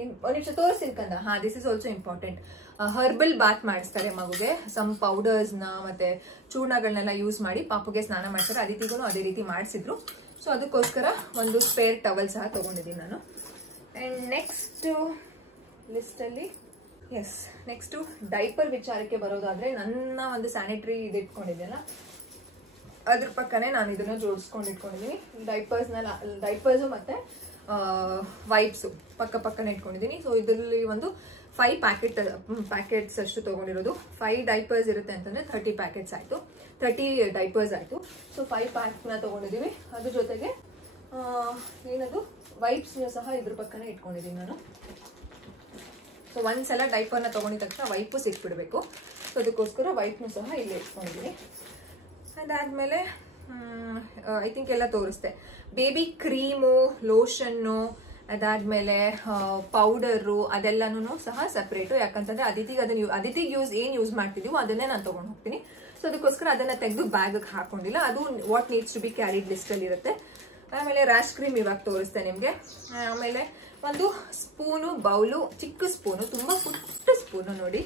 ಒಂದು ನಿಮಿಷ ತೋರಿಸ್ತೀನಿ ಕಂದ. ಹಾಂ, this is also important. Herbal bath ಮಾಡಿಸ್ತಾರೆ ಮಗುಗೆ. ಸಮ್ ಪೌಡರ್ಸ್ನ ಮತ್ತೆ ಚೂರ್ಣಗಳನ್ನೆಲ್ಲ ಯೂಸ್ ಮಾಡಿ ಪಾಪುಗೆ ಸ್ನಾನ ಮಾಡ್ತಾರೆ. ಅದಿತಿಗೂ ಅದೇ ರೀತಿ ಮಾಡಿಸಿದ್ರು. ಸೊ ಅದಕ್ಕೋಸ್ಕರ ಒಂದು ಸ್ಪೇರ್ ಟವಲ್ ಸಹ ತೊಗೊಂಡಿದ್ದೀನಿ ನಾನು. ಆ್ಯಂಡ್ ನೆಕ್ಸ್ಟ್ ಲಿಸ್ಟಲ್ಲಿ ನೆಕ್ಸ್ಟು ಡೈಪರ್ ವಿಚಾರಕ್ಕೆ ಬರೋದಾದರೆ ನನ್ನ ಒಂದು ಸ್ಯಾನಿಟರಿ ಇದು ಇಟ್ಕೊಂಡಿದ್ದೆಲ್ಲ ಅದ್ರ ಪಕ್ಕನೇ ನಾನು ಇದನ್ನು ಜೋಡಿಸ್ಕೊಂಡು ಇಟ್ಕೊಂಡಿದ್ದೀನಿ. ಡೈಪರ್ಸು ಮತ್ತು ವೈಪ್ಸು ಪಕ್ಕನೇ ಇಟ್ಕೊಂಡಿದ್ದೀನಿ. ಸೊ ಇದರಲ್ಲಿ ಒಂದು 5 ಪ್ಯಾಕೆಟ್ಸ್ ಅಷ್ಟು ತೊಗೊಂಡಿರೋದು. 5 ಡೈಪರ್ಸ್ ಇರುತ್ತೆ ಅಂತಂದರೆ 30 ಪ್ಯಾಕೆಟ್ಸ್ ಆಯಿತು, 30 ಡೈಪರ್ಸ್ ಆಯಿತು. ಸೊ 5 ಪ್ಯಾಕ್ನ ತೊಗೊಂಡಿದ್ದೀವಿ. ಅದ್ರ ಜೊತೆಗೆ ಏನದು ವೈಪ್ಸ್ನ ಸಹ ಇದ್ರ ಪಕ್ಕನೇ ಇಟ್ಕೊಂಡಿದ್ದೀನಿ ನಾನು. ಸೊ ಒಂದ್ಸಲ ಡೈಪರ್ನ ತೊಗೊಂಡಿದ ತಕ್ಷಣ ವೈಪು ಸಿಕ್ಬಿಡಬೇಕು. ಸೊ ಅದಕ್ಕೋಸ್ಕರ ವೈಪ್ನು ಸಹ ಇಲ್ಲೇ ಇಟ್ಕೊಂಡಿದ್ದೀನಿ. ಅದಾದಮೇಲೆ ಐ ಥಿಂಕ್ ಎಲ್ಲ ತೋರಿಸ್ದೆ. ಬೇಬಿ ಕ್ರೀಮು, ಲೋಷನ್ನು, ಅದಾದಮೇಲೆ ಪೌಡರು ಅದೆಲ್ಲನೂ ಸಹ ಸಪ್ರೇಟು. ಯಾಕಂತಂದರೆ ಅದಿತಿಗೆ ಯೂಸ್ ಮಾಡ್ತಿದ್ದೀವೋ ಅದನ್ನೇ ನಾನು ತೊಗೊಂಡು ಹೋಗ್ತೀನಿ. ಸೊ ಅದಕ್ಕೋಸ್ಕರ ಅದನ್ನು ತೆಗೆದು ಬ್ಯಾಗಿಗೆ ಹಾಕೊಂಡಿಲ್ಲ. ಅದು what needs to be carried ಲಿಸ್ಟಲ್ಲಿ ಇರುತ್ತೆ. ಆಮೇಲೆ ರ್ಯಾಶ್ ಕ್ರೀಮ್ ಇವಾಗ ತೋರಿಸ್ತೆ ನಿಮಗೆ. ಆಮೇಲೆ ಒಂದು ಸ್ಪೂನು, ಬೌಲು, ಚಿಕ್ಕ ಸ್ಪೂನು, ತುಂಬ ಪುಟ್ಟ ಸ್ಪೂನು, ನೋಡಿ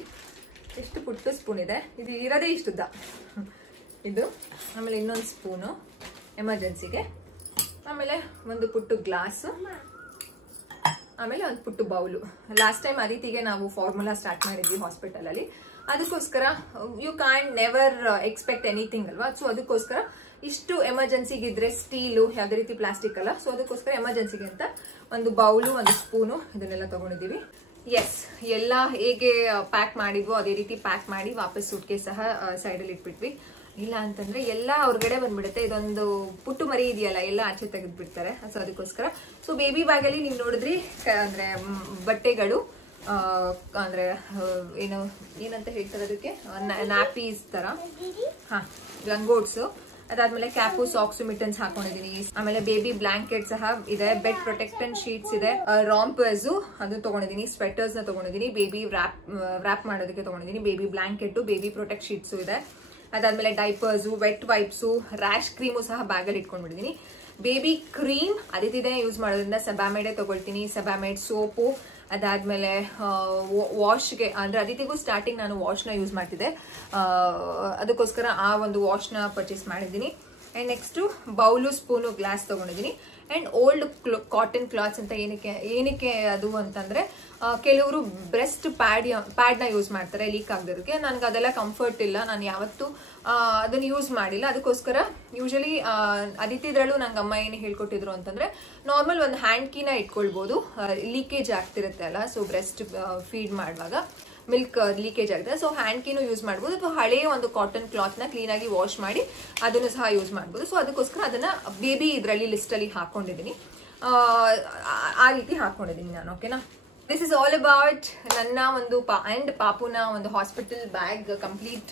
ಎಷ್ಟು ಪುಟ್ಟ ಸ್ಪೂನ್ ಇದೆ. ಇದು ಇರೋದೇ ಇಷ್ಟುದ್ದ ಇದು. ಆಮೇಲೆ ಇನ್ನೊಂದು ಸ್ಪೂನು ಎಮರ್ಜೆನ್ಸಿಗೆ. ಆಮೇಲೆ ಒಂದು ಪುಟ್ಟು ಗ್ಲಾಸು. ಆಮೇಲೆ ಒಂದು ಪುಟ್ಟು ಬೌಲು. ಲಾಸ್ಟ್ ಟೈಮ್ ಅದಿತಿಗೆ ನಾವು ಫಾರ್ಮುಲಾ ಸ್ಟಾರ್ಟ್ ಮಾಡಿದ್ವಿ ಹಾಸ್ಪಿಟಲಲ್ಲಿ. ಅದಕ್ಕೋಸ್ಕರ you can never expect anything ಅಲ್ವಾ. ಸೊ ಅದಕ್ಕೋಸ್ಕರ ಇಷ್ಟು ಎಮರ್ಜೆನ್ಸಿಗಿದ್ರೆ ಸ್ಟೀಲು, ಯಾವುದೇ ರೀತಿ ಪ್ಲಾಸ್ಟಿಕ್ ಅಲ್ಲ. ಸೊ ಅದಕ್ಕೋಸ್ಕರ ಎಮರ್ಜೆನ್ಸಿಗೆ ಅಂತ ಒಂದು ಬೌಲು, ಒಂದು ಸ್ಪೂನು ಇದನ್ನೆಲ್ಲ ತಗೊಂಡಿದ್ದೀವಿ. ಎಲ್ಲ ಹೇಗೆ ಪ್ಯಾಕ್ ಮಾಡಿದ್ವೋ ಅದೇ ರೀತಿ ಪ್ಯಾಕ್ ಮಾಡಿ ವಾಪಸ್ ಸೂಟ್ಕೇಸ್ ಸಹ ಸೈಡಲ್ಲಿ ಇಟ್ಬಿಟ್ವಿ. ಇಲ್ಲ ಅಂತಂದ್ರೆ ಎಲ್ಲ ಹೊರಗಡೆ ಬಂದ್ಬಿಡುತ್ತೆ. ಇದೊಂದು ಪುಟ್ಟು ಮರಿ ಇದೆಯಲ್ಲ, ಎಲ್ಲ ಆಚೆ ತೆಗೆದ್ಬಿಡ್ತಾರೆ. ಸೊ ಅದಕ್ಕೋಸ್ಕರ ಸೊ ಬೇಬಿ ಬ್ಯಾಗಲ್ಲಿ ನೀವು ನೋಡಿದ್ರಿ ಅಂದ್ರೆ ಬಟ್ಟೆಗಳು, ಅಂದ್ರೆ ಏನಂತ ಹೇಳ್ತಾರೆ ಅದಕ್ಕೆ, ನ್ಯಾಪೀಸ್ ತರ, ಲಂಗೋಟ್ಸು, ಅದಾದ್ಮೇಲೆ ಕ್ಯಾಪು, ಸಾಕ್ಸ್, ಮಿಟನ್ಸ್ ಹಾಕೊಂಡಿದೀನಿ. ಆಮೇಲೆ ಬೇಬಿ ಬ್ಲಾಂಕೆಟ್ ಸಹ ಇದೆ, ಬೆಡ್ ಪ್ರೊಟೆಕ್ಟೆಡ್ ಶೀಟ್ಸ್ ಇದೆ, ರಾಂಪರ್ಸ್ ಅದು ತಗೊಂಡಿದೀನಿ, ಸ್ವೆಟರ್ಸ್ ನ ತಗೊಂಡಿದೀನಿ, ಬೇಬಿ ವ್ರಾಪ್ ಮಾಡೋದಕ್ಕೆ ತಗೊಂಡಿದೀನಿ, baby blanket, baby protect sheets ಇದೆ. ಅದಾದ್ಮೇಲೆ diapers, wet wipes, rash cream ಸಹ ಬ್ಯಾಗಲ್ಲಿ ಇಟ್ಕೊಂಡ್ಬಿಟ್ಟಿದ್ದೀನಿ. ಬೇಬಿ ಕ್ರೀಮ್ ಅದಿತಿದೆ ಯೂಸ್ ಮಾಡೋದ್ರಿಂದ ಸೆಬಾಮೇಡೆ ತಗೊಳ್ತೀನಿ, ಸೆಬಾಮೇಡ್ ಸೋಪು. ಅದಾದ್ಮೇಲೆ ವಾಶ್ಗೆ ಅಂದ್ರೆ ಅದಿತಿಗೂ ಸ್ಟಾರ್ಟಿಂಗ್ ನಾನು ವಾಶ್ನ ಯೂಸ್ ಮಾಡ್ತಿದ್ದೆ, ಅದಕ್ಕೋಸ್ಕರ ಆ ಒಂದು ವಾಶ್ನ ಪರ್ಚೇಸ್ ಮಾಡಿದ್ದೀನಿ. And next bowl, spoon, glass ತಗೊಂಡಿದ್ದೀನಿ. ಆ್ಯಂಡ್ ಓಲ್ಡ್ ಕಾಟನ್ ಕ್ಲಾತ್ಸ್ ಅಂತ ಏನಕ್ಕೆ ಅದು ಅಂತಂದರೆ ಕೆಲವರು ಬ್ರೆಸ್ಟ್ ಪ್ಯಾಡ್ನ ಯೂಸ್ ಮಾಡ್ತಾರೆ ಲೀಕ್ ಆಗದಿರೋಕ್ಕೆ. ನನಗೆ ಅದೆಲ್ಲ ಕಂಫರ್ಟ್ ಇಲ್ಲ, ನಾನು ಯಾವತ್ತೂ ಅದನ್ನು ಯೂಸ್ ಮಾಡಿಲ್ಲ. ಅದಕ್ಕೋಸ್ಕರ ಯೂಶಲಿ ಅದಿತಿದ್ರಲ್ಲೂ ನಂಗೆ ಅಮ್ಮ ಏನು ಹೇಳ್ಕೊಟ್ಟಿದ್ರು ಅಂತಂದರೆ ನಾರ್ಮಲ್ ಒಂದು ಹ್ಯಾಂಡ್ ಕೀನ ಇಟ್ಕೊಳ್ಬೋದು, ಲೀಕೇಜ್ ಆಗ್ತಿರುತ್ತೆ ಅಲ್ಲ. ಸೊ ಬ್ರೆಸ್ಟ್ ಫೀಡ್ ಮಾಡುವಾಗ ಮಿಲ್ಕ್ ಲೀಕೇಜ್ ಆಗುತ್ತೆ. ಸೊ ಹ್ಯಾಂಡ್ ಕೀನು ಯೂಸ್ ಮಾಡ್ಬೋದು, ಅಥವಾ ಹಳೆಯ ಒಂದು ಕಾಟನ್ ಕ್ಲಾತ್ನ ಕ್ಲೀನಾಗಿ ವಾಶ್ ಮಾಡಿ ಅದನ್ನು ಸಹ ಯೂಸ್ ಮಾಡ್ಬೋದು. ಸೊ ಅದಕ್ಕೋಸ್ಕರ ಅದನ್ನು ಬೇಬಿ ಇದರಲ್ಲಿ ಲಿಸ್ಟಲ್ಲಿ ಹಾಕೊಂಡಿದ್ದೀನಿ, ಆ ರೀತಿ ಹಾಕೊಂಡಿದ್ದೀನಿ ನಾನು. ಓಕೆನಾ, ದಿಸ್ ಇಸ್ ಆಲ್ ಅಬೌಟ್ ನನ್ನ ಒಂದು ಆ್ಯಂಡ್ ಪಾಪುನ ಒಂದು ಹಾಸ್ಪಿಟಲ್ ಬ್ಯಾಗ್ ಕಂಪ್ಲೀಟ್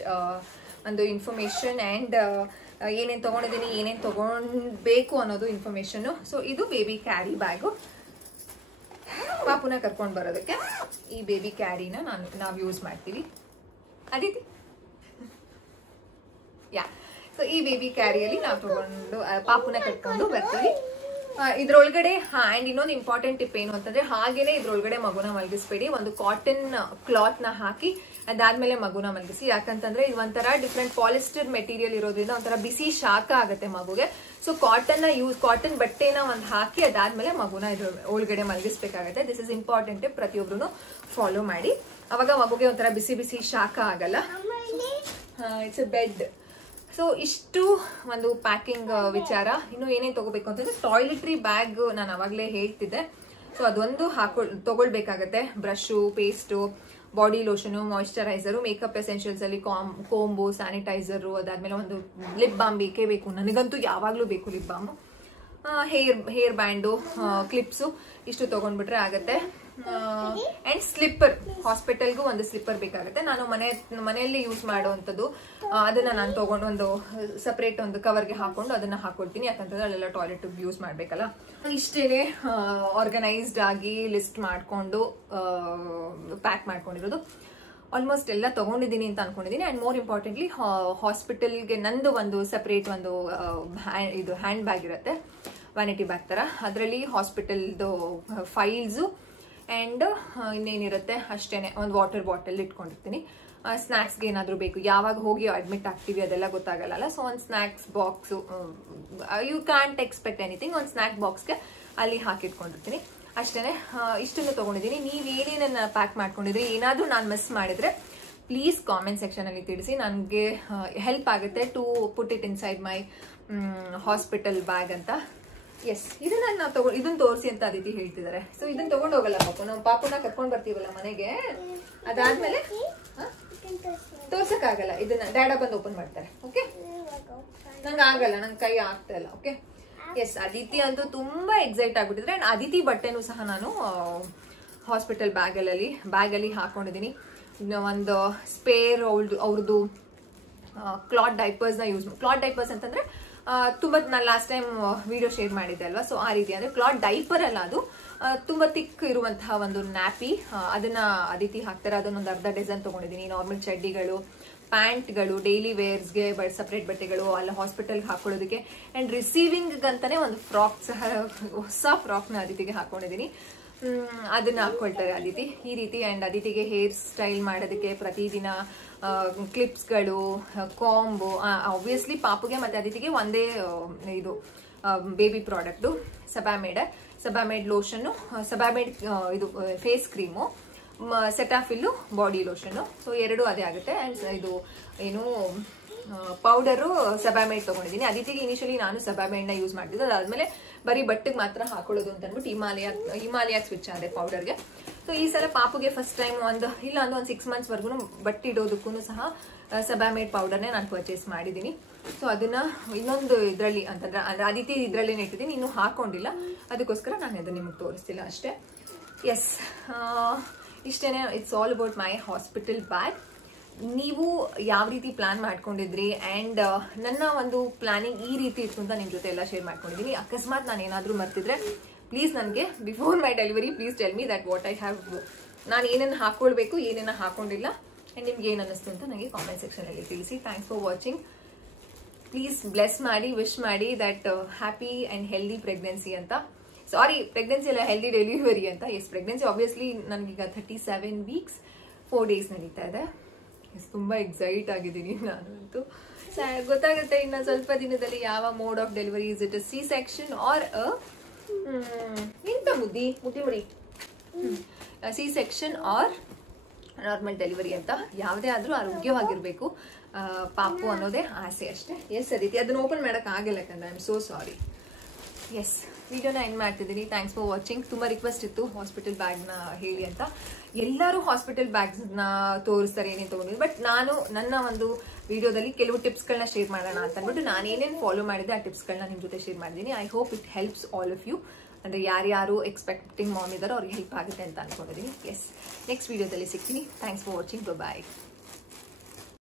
ಒಂದು ಇನ್ಫಾರ್ಮೇಶನ್ ಆ್ಯಂಡ್ ಏನೇನು ತೊಗೊಂಡಿದ್ದೀನಿ, ಏನೇನು ತೊಗೊಳ್ಬೇಕು ಅನ್ನೋದು ಇನ್ಫಾರ್ಮೇಶನ್ನು. ಸೊ ಇದು ಬೇಬಿ ಕ್ಯಾರಿ ಬ್ಯಾಗು. ಪಾಪುನ ಕರ್ಕೊಂಡು ಬರೋದಕ್ಕೆ ಈ ಬೇಬಿ ಕ್ಯಾರಿನ ನಾವು ಯೂಸ್ ಮಾಡ್ತೀವಿ. ಅದಿತಿ ಸೊ ಈ ಬೇಬಿ ಕ್ಯಾರಿಯಲ್ಲಿ ನಾವು ತಗೊಂಡು ಪಾಪುನ ಕರ್ಕೊಂಡು ಬರ್ತೀವಿ. ಇದ್ರೊಳಗಡೆ ಆ್ಯಂಡ್ ಇನ್ನೊಂದು ಇಂಪಾರ್ಟೆಂಟ್ ಟಿಪ್ ಏನು ಅಂತಂದ್ರೆ, ಹಾಗೇನೆ ಇದ್ರೊಳಗಡೆ ಮಗುನ ಮಲಗಿಸ್ಬೇಡಿ. ಒಂದು ಕಾಟನ್ ಕ್ಲಾತ್ನ ಹಾಕಿ ಅದಾದ್ಮೇಲೆ ಮಗುನ ಮಲಗಿಸಿ. ಯಾಕಂತಂದ್ರೆ ಇದು ಒಂಥರ ಡಿಫ್ರೆಂಟ್ ಪಾಲಿಸ್ಟರ್ ಮೆಟೀರಿಯಲ್ ಇರೋದ್ರಿಂದ ಒಂಥರ ಬಿಸಿ ಶಾಖ ಆಗುತ್ತೆ ಮಗುಗೆ. ಸೊ ಕಾಟನ್ ಬಟ್ಟೆನ ಒಂದು ಹಾಕಿ ಅದಾದ್ಮೇಲೆ ಮಗುನ ಇದ್ರ ಒಳಗಡೆ ಮಲಗಿಸ್ಬೇಕಾಗತ್ತೆ. ದಿಸ್ ಇಸ್ ಇಂಪಾರ್ಟೆಂಟ್ ಟಿಪ್, ಪ್ರತಿಯೊಬ್ರು ಫಾಲೋ ಮಾಡಿ. ಅವಾಗ ಮಗುಗೆ ಒಂಥರ ಬಿಸಿ ಬಿಸಿ ಶಾಖ ಆಗಲ್ಲ. It's A bed. ಸೊ ಇಷ್ಟು ಒಂದು ಪ್ಯಾಕಿಂಗ್ ವಿಚಾರ. ಇನ್ನು ಏನೇನು ತಗೋಬೇಕು ಅಂತಂದ್ರೆ ಟಾಯ್ಲೆಟ್ರಿ ಬ್ಯಾಗ್ ನಾನು ಅವಾಗಲೇ ಹೇಳ್ತಿದ್ದೆ. ಸೊ ಅದೊಂದು ತಗೊಳ್ಬೇಕಾಗತ್ತೆ. Brush, paste, body lotion, moisturiser, makeup essentials ಅಲ್ಲಿ ಕೋಂಬು, ಸ್ಯಾನಿಟೈಸರು, ಅದಾದ್ಮೇಲೆ ಒಂದು ಲಿಪ್ ಬಾಮ್ ಬೇಕೇ ಬೇಕು. ನನಗಂತೂ ಯಾವಾಗಲೂ ಬೇಕು lip balm. Hair band, clips ಇಷ್ಟು ತಗೊಂಡ್ಬಿಟ್ರೆ ಆಗತ್ತೆ. ಅಂಡ್ ಸ್ಲಿಪ್ಪರ್, ಹಾಸ್ಪಿಟಲ್ಗೂ ಒಂದು ಸ್ಲಿಪ್ಪರ್ ಬೇಕಾಗುತ್ತೆ. ನಾನು ಮನೆಯಲ್ಲಿ ಯೂಸ್ ಮಾಡುವಂಥದ್ದು ಅದನ್ನ ನಾನು ತಗೊಂಡು ಒಂದು ಸಪ್ರೇಟ್ ಒಂದು ಕವರ್ಗೆ ಹಾಕೊಂಡು ಅದನ್ನ ಹಾಕೊಳ್ತೀನಿ. ಯಾಕಂತಂದ್ರೆ ಅಲ್ಲೆಲ್ಲ ಟಾಯ್ಲೆಟ್ ಯೂಸ್ ಮಾಡ್ಬೇಕಲ್ಲ. ಇಷ್ಟೇ ಆರ್ಗನೈಸ್ಡ್ ಆಗಿ ಲಿಸ್ಟ್ ಮಾಡ್ಕೊಂಡು ಪ್ಯಾಕ್ ಮಾಡ್ಕೊಂಡಿರೋದು. ಆಲ್ಮೋಸ್ಟ್ ಎಲ್ಲ ತಗೊಂಡಿದ್ದೀನಿ ಅಂತ ಅನ್ಕೊಂಡಿದ್ದೀನಿ. ಅಂಡ್ ಮೋರ್ ಇಂಪಾರ್ಟೆಂಟ್ಲಿ ಹಾಸ್ಪಿಟಲ್ಗೆ ನಂದು ಒಂದು ಸಪ್ರೇಟ್ ಒಂದು ಇದು ಹ್ಯಾಂಡ್ ಬ್ಯಾಗ್ ಇರುತ್ತೆ, ವ್ಯಾನಿಟಿ ಬ್ಯಾಗ್ ತರ. ಅದರಲ್ಲಿ ಹಾಸ್ಪಿಟಲ್ದು ಫೈಲ್ಸು ಆ್ಯಂಡ್ ಇನ್ನೇನಿರುತ್ತೆ ಅಷ್ಟೇನೆ. ಒಂದು ವಾಟರ್ ಬಾಟಲ್ ಇಟ್ಕೊಂಡಿರ್ತೀನಿ. ಸ್ನ್ಯಾಕ್ಸ್ಗೆ ಏನಾದರೂ ಬೇಕು, ಯಾವಾಗ ಹೋಗಿ ಅಡ್ಮಿಟ್ ಆಗ್ತೀವಿ ಅದೆಲ್ಲ ಗೊತ್ತಾಗಲ್ಲ. ಸೊ ಒಂದು snacks box, you can't expect anything, ಒಂದು ಸ್ನ್ಯಾಕ್ ಬಾಕ್ಸ್ಗೆ ಅಲ್ಲಿ ಹಾಕಿಟ್ಕೊಂಡಿರ್ತೀನಿ. ಅಷ್ಟೇ. ಇಷ್ಟನ್ನು ತೊಗೊಂಡಿದ್ದೀನಿ. ನೀವೇನೇನನ್ನು ಪ್ಯಾಕ್ ಮಾಡ್ಕೊಂಡಿದ್ರಿ, ಏನಾದರೂ ನಾನು ಮಿಸ್ ಮಾಡಿದರೆ ಪ್ಲೀಸ್ ಕಾಮೆಂಟ್ ಸೆಕ್ಷನಲ್ಲಿ ತಿಳಿಸಿ. ನನಗೆ ಹೆಲ್ಪ್ ಆಗುತ್ತೆ to put it inside my hospital bag ಅಂತ. ಎಸ್, ಇದನ್ನ ನಾವು ಇದನ್ನ ತೋರಿಸಿ ಅಂತ ಅದಿತಿ ಹೇಳ್ತಿದ್ದಾರೆ. ಸೊ ಇದನ್ನ ತೊಗೊಂಡು ಹೋಗಲ್ಲ ಪಾಪು, ನಾವು ಪಾಪುನ ಕರ್ಕೊಂಡು ಬರ್ತೀವಲ್ಲ ಮನೆಗೆ, ಅದಾದ್ಮೇಲೆ ತೋರ್ಸಕ್ಕಾಗಲ್ಲ. ಇದನ್ನ ಡ್ಯಾಡ ಬಂದು ಓಪನ್ ಮಾಡ್ತಾರೆ. ಓಕೆ, ನಂಗೆ ಆಗಲ್ಲ, ನಂಗೆ ಕೈ ಆಗ್ತಾ ಇಲ್ಲ. ಓಕೆ, ಎಸ್, ಅದಿತಿ ಅಂತೂ ತುಂಬಾ ಎಕ್ಸೈಟ್ ಆಗ್ಬಿಟ್ಟಿದ್ರೆ. ಅಂಡ್ ಅದಿತಿ ಬಟ್ಟೆನೂ ಸಹ ನಾನು ಹಾಸ್ಪಿಟಲ್ ಬ್ಯಾಗಲ್ಲಿ ಹಾಕೊಂಡಿದ್ದೀನಿ. ಒಂದು ಸ್ಪೇರ್ ಅವ್ರದ್ದು ಕ್ಲಾತ್ ಡೈಪರ್ಸ್ನ ಕ್ಲಾತ್ ಡೈಪರ್ಸ್ ಅಂತಂದ್ರೆ ತುಂಬಾ ನಾನು ಲಾಸ್ಟ್ ಟೈಮ್ ವಿಡಿಯೋ ಶೇರ್ ಮಾಡಿದ್ದೆ ಅಲ್ವಾ. ಸೊ ಆ ರೀತಿ ಅಂದ್ರೆ ಕ್ಲಾತ್ ಡೈಪರ್ ಅಲ್ಲ, ಅದು ತುಂಬಾ ತಿಕ್ ಇರುವಂತಹ ಒಂದು ನ್ಯಾಪಿ, ಅದನ್ನ ಅದಿತಿ ಹಾಕ್ತಾರೆ. ಅದನ್ನೊಂದು ಅರ್ಧ ಡಜನ್ ತಗೊಂಡಿದ್ದೀನಿ. ನಾರ್ಮಲ್ ಚಡ್ಡಿಗಳು, ಪ್ಯಾಂಟ್ಗಳು, ಡೈಲಿ ವೇರ್ಸ್ಗೆ ಸಪ್ರೇಟ್ ಬಟ್ಟೆಗಳು, ಅಲ್ಲ ಹಾಸ್ಪಿಟಲ್ಗೆ ಹಾಕೊಳ್ಳೋದಕ್ಕೆ, ಅಂಡ್ ರಿಸೀವಿಂಗ್ ಅಂತಾನೆ ಒಂದು ಫ್ರಾಕ್ ಸಹ, ಹೊಸ ಫ್ರಾಕ್ನ ಅದಿತಿಗೆ ಹಾಕೊಂಡಿದ್ದೀನಿ. ಅದನ್ನ ಹಾಕೊಳ್ತಾರೆ ಅದಿತಿ ಈ ರೀತಿ. ಅಂಡ್ ಅದಿತಿಗೆ ಹೇರ್ ಸ್ಟೈಲ್ ಮಾಡೋದಕ್ಕೆ ಪ್ರತಿದಿನ ಕ್ಲಿಪ್ಸ್ಗಳು, ಕಾಂಬು, ಆಬ್ವಿಯಸ್ಲಿ ಪಾಪುಗೆ ಮತ್ತೆ ಅದಿತಿಗೆ ಒಂದೇ ಇದು baby product, Sebamed lotion, Sebamed ಇದು face cream, Cetaphil body lotion. So ಎರಡು ಅದೇ ಆಗುತ್ತೆ. ಅಂಡ್ ಇದು ಏನು ಪೌಡರು ಸಬಾಮೇಡ್ ತೊಗೊಂಡಿದ್ದೀನಿ. ಅದಿತಿಗೆ ಇನಿಷಿಯಲಿ ನಾನು ಸಬಾಮೇಡ್ನ ಯೂಸ್ ಮಾಡ್ತಿದ್ದೆ, ಅದಾದ್ಮೇಲೆ ಬರೀ ಬಟ್ಟೆಗೆ ಮಾತ್ರ ಹಾಕೊಳ್ಳೋದು ಅಂತ ಅಂದ್ಬಿಟ್ಟು ಹಿಮಾಲಯ ಸ್ವಿಚ್ ಆದೆ ಪೌಡರ್ಗೆ. ಸೊ ಈ ಸಲ ಪಾಪುಗೆ ಫಸ್ಟ್ ಟೈಮ್ ಒಂದು 6 months ವರ್ಗು ಬಟ್ಟೆ ಇಡೋದಕ್ಕೂ ಸಹ ಸಬಾಮೇಡ್ ಪೌಡರ್ನೇ ನಾನು ಪರ್ಚೇಸ್ ಮಾಡಿದ್ದೀನಿ. ಸೊ ಅದನ್ನ ಇನ್ನೊಂದು ಇದರಲ್ಲಿ ಅಂತಂದ್ರೆ ಅದಿತಿ ಇದರಲ್ಲೇ ಇಟ್ಟಿದ್ದೀನಿ, ಇನ್ನೂ ಹಾಕೊಂಡಿಲ್ಲ, ಅದಕ್ಕೋಸ್ಕರ ನಾನು ಅದನ್ನ ನಿಮಗೆ ತೋರಿಸ್ತಿಲ್ಲ ಅಷ್ಟೇ. ಎಸ್, ಇಷ್ಟೇನೆ. It's all about my hospital bag. ನೀವು ಯಾವ ರೀತಿ ಪ್ಲಾನ್ ಮಾಡ್ಕೊಂಡಿದ್ರಿ ಆ್ಯಂಡ್ ನನ್ನ ಒಂದು ಪ್ಲಾನಿಂಗ್ ಈ ರೀತಿ ಇತ್ತು ಅಂತ ನಿಮ್ಮ ಜೊತೆ ಎಲ್ಲ ಶೇರ್ ಮಾಡ್ಕೊಂಡಿದ್ದೀನಿ. ಅಕಸ್ಮಾತ್ ನಾನು ಏನಾದರೂ ಮರ್ತಿದ್ರೆ ಪ್ಲೀಸ್ ನನಗೆ before my delivery please tell me that what I have, ನಾನು ಏನೇನು ಹಾಕ್ಕೊಳ್ಬೇಕು, ಏನೇನು ಹಾಕೊಂಡಿಲ್ಲ, ಆ್ಯಂಡ್ ನಿಮ್ಗೆ ಏನು ಅನ್ನಿಸ್ತು ಅಂತ ನನಗೆ ಕಾಮೆಂಟ್ ಸೆಕ್ಷನಲ್ಲಿ ತಿಳಿಸಿ. Thanks for watching. Please bless ಮಾಡಿ, ವಿಶ್ ಮಾಡಿ that happy and healthy pregnancy ಅಂತ. ಸಾರಿ, ಪ್ರೆಗ್ನೆನ್ಸಿ ಅಲ್ಲ, ಹೆಲ್ದಿ ಡೆಲಿವರಿ ಅಂತ. ಎಸ್, ಪ್ರೆಗ್ನೆನ್ಸಿ ಆಬ್ವಿಯಸ್ಲಿ ನನಗೀಗ 37 weeks 4 days ನಡೀತಾ ಇದೆ. ತುಂಬಾ ಎಕ್ಸೈಟ್ ಆಗಿದ್ದೀನಿ ನಾನಂತೂ. ಗೊತ್ತಾಗುತ್ತೆ ಇನ್ನು ಸ್ವಲ್ಪ ದಿನದಲ್ಲಿ ಯಾವ mode of delivery, is it a C section or ಎಂತ ಮುದ್ದಿ C section or normal delivery ಅಂತ. ಯಾವುದೇ ಆದ್ರೂ ಆರೋಗ್ಯವಾಗಿರ್ಬೇಕು ಪಾಪು ಅನ್ನೋದೇ ಆಸೆ ಅಷ್ಟೇ. ಎಸ್ ಅದಿತಿ, ಅದನ್ನ ಓಪನ್ ಮಾಡಕ್ ಆಗಿಲ್ಲ ಯಾಕಂದ್ರೆ I am so sorry. Yes, ವಿಡಿಯೋನ ಎಂಡ್ ಮಾಡ್ತಿದ್ದೀನಿ. Thanks for watching. ತುಂಬ ರಿಕ್ವೆಸ್ಟ್ ಇತ್ತು ಹಾಸ್ಪಿಟಲ್ ಬ್ಯಾಗ್ನ ಹೇಳಿ ಅಂತ. ಎಲ್ಲರೂ ಹಾಸ್ಪಿಟಲ್ ಬ್ಯಾಗ್ಸ್ನ ತೋರಿಸ್ತಾರೆ ಏನೇನು ತೊಗೊಂಡಿದ್ದು, ಬಟ್ ನಾನು ನನ್ನ ಒಂದು ವಿಡಿಯೋದಲ್ಲಿ ಕೆಲವು ಟಿಪ್ಸ್ಗಳನ್ನ ಶೇರ್ ಮಾಡೋಣ ಅಂತ ಅಂದ್ಬಿಟ್ಟು ನಾನು ಏನೇನು ಫಾಲೋ ಮಾಡಿದೆ ಆ ಟಿಪ್ಸ್ಗಳನ್ನ ನಿಮ್ಮ ಜೊತೆ ಶೇರ್ ಮಾಡಿದ್ದೀನಿ. I hope it helps all of you. ಅಂದರೆ ಯಾರ್ಯಾರು ಎಕ್ಸ್ಪೆಕ್ಟಿಂಗ್ ಮಾಮ್ ಇದ್ದಾರೋ ಅವ್ರಿಗೆ ಹೆಲ್ಪ್ ಆಗುತ್ತೆ ಅಂತ ಅನ್ಕೊಂಡಿದ್ದೀನಿ. ಎಸ್, ನೆಕ್ಸ್ಟ್ ವಿಡಿಯೋದಲ್ಲಿ ಸಿಗ್ತೀನಿ. Thanks for watching. ಬಾಯ್.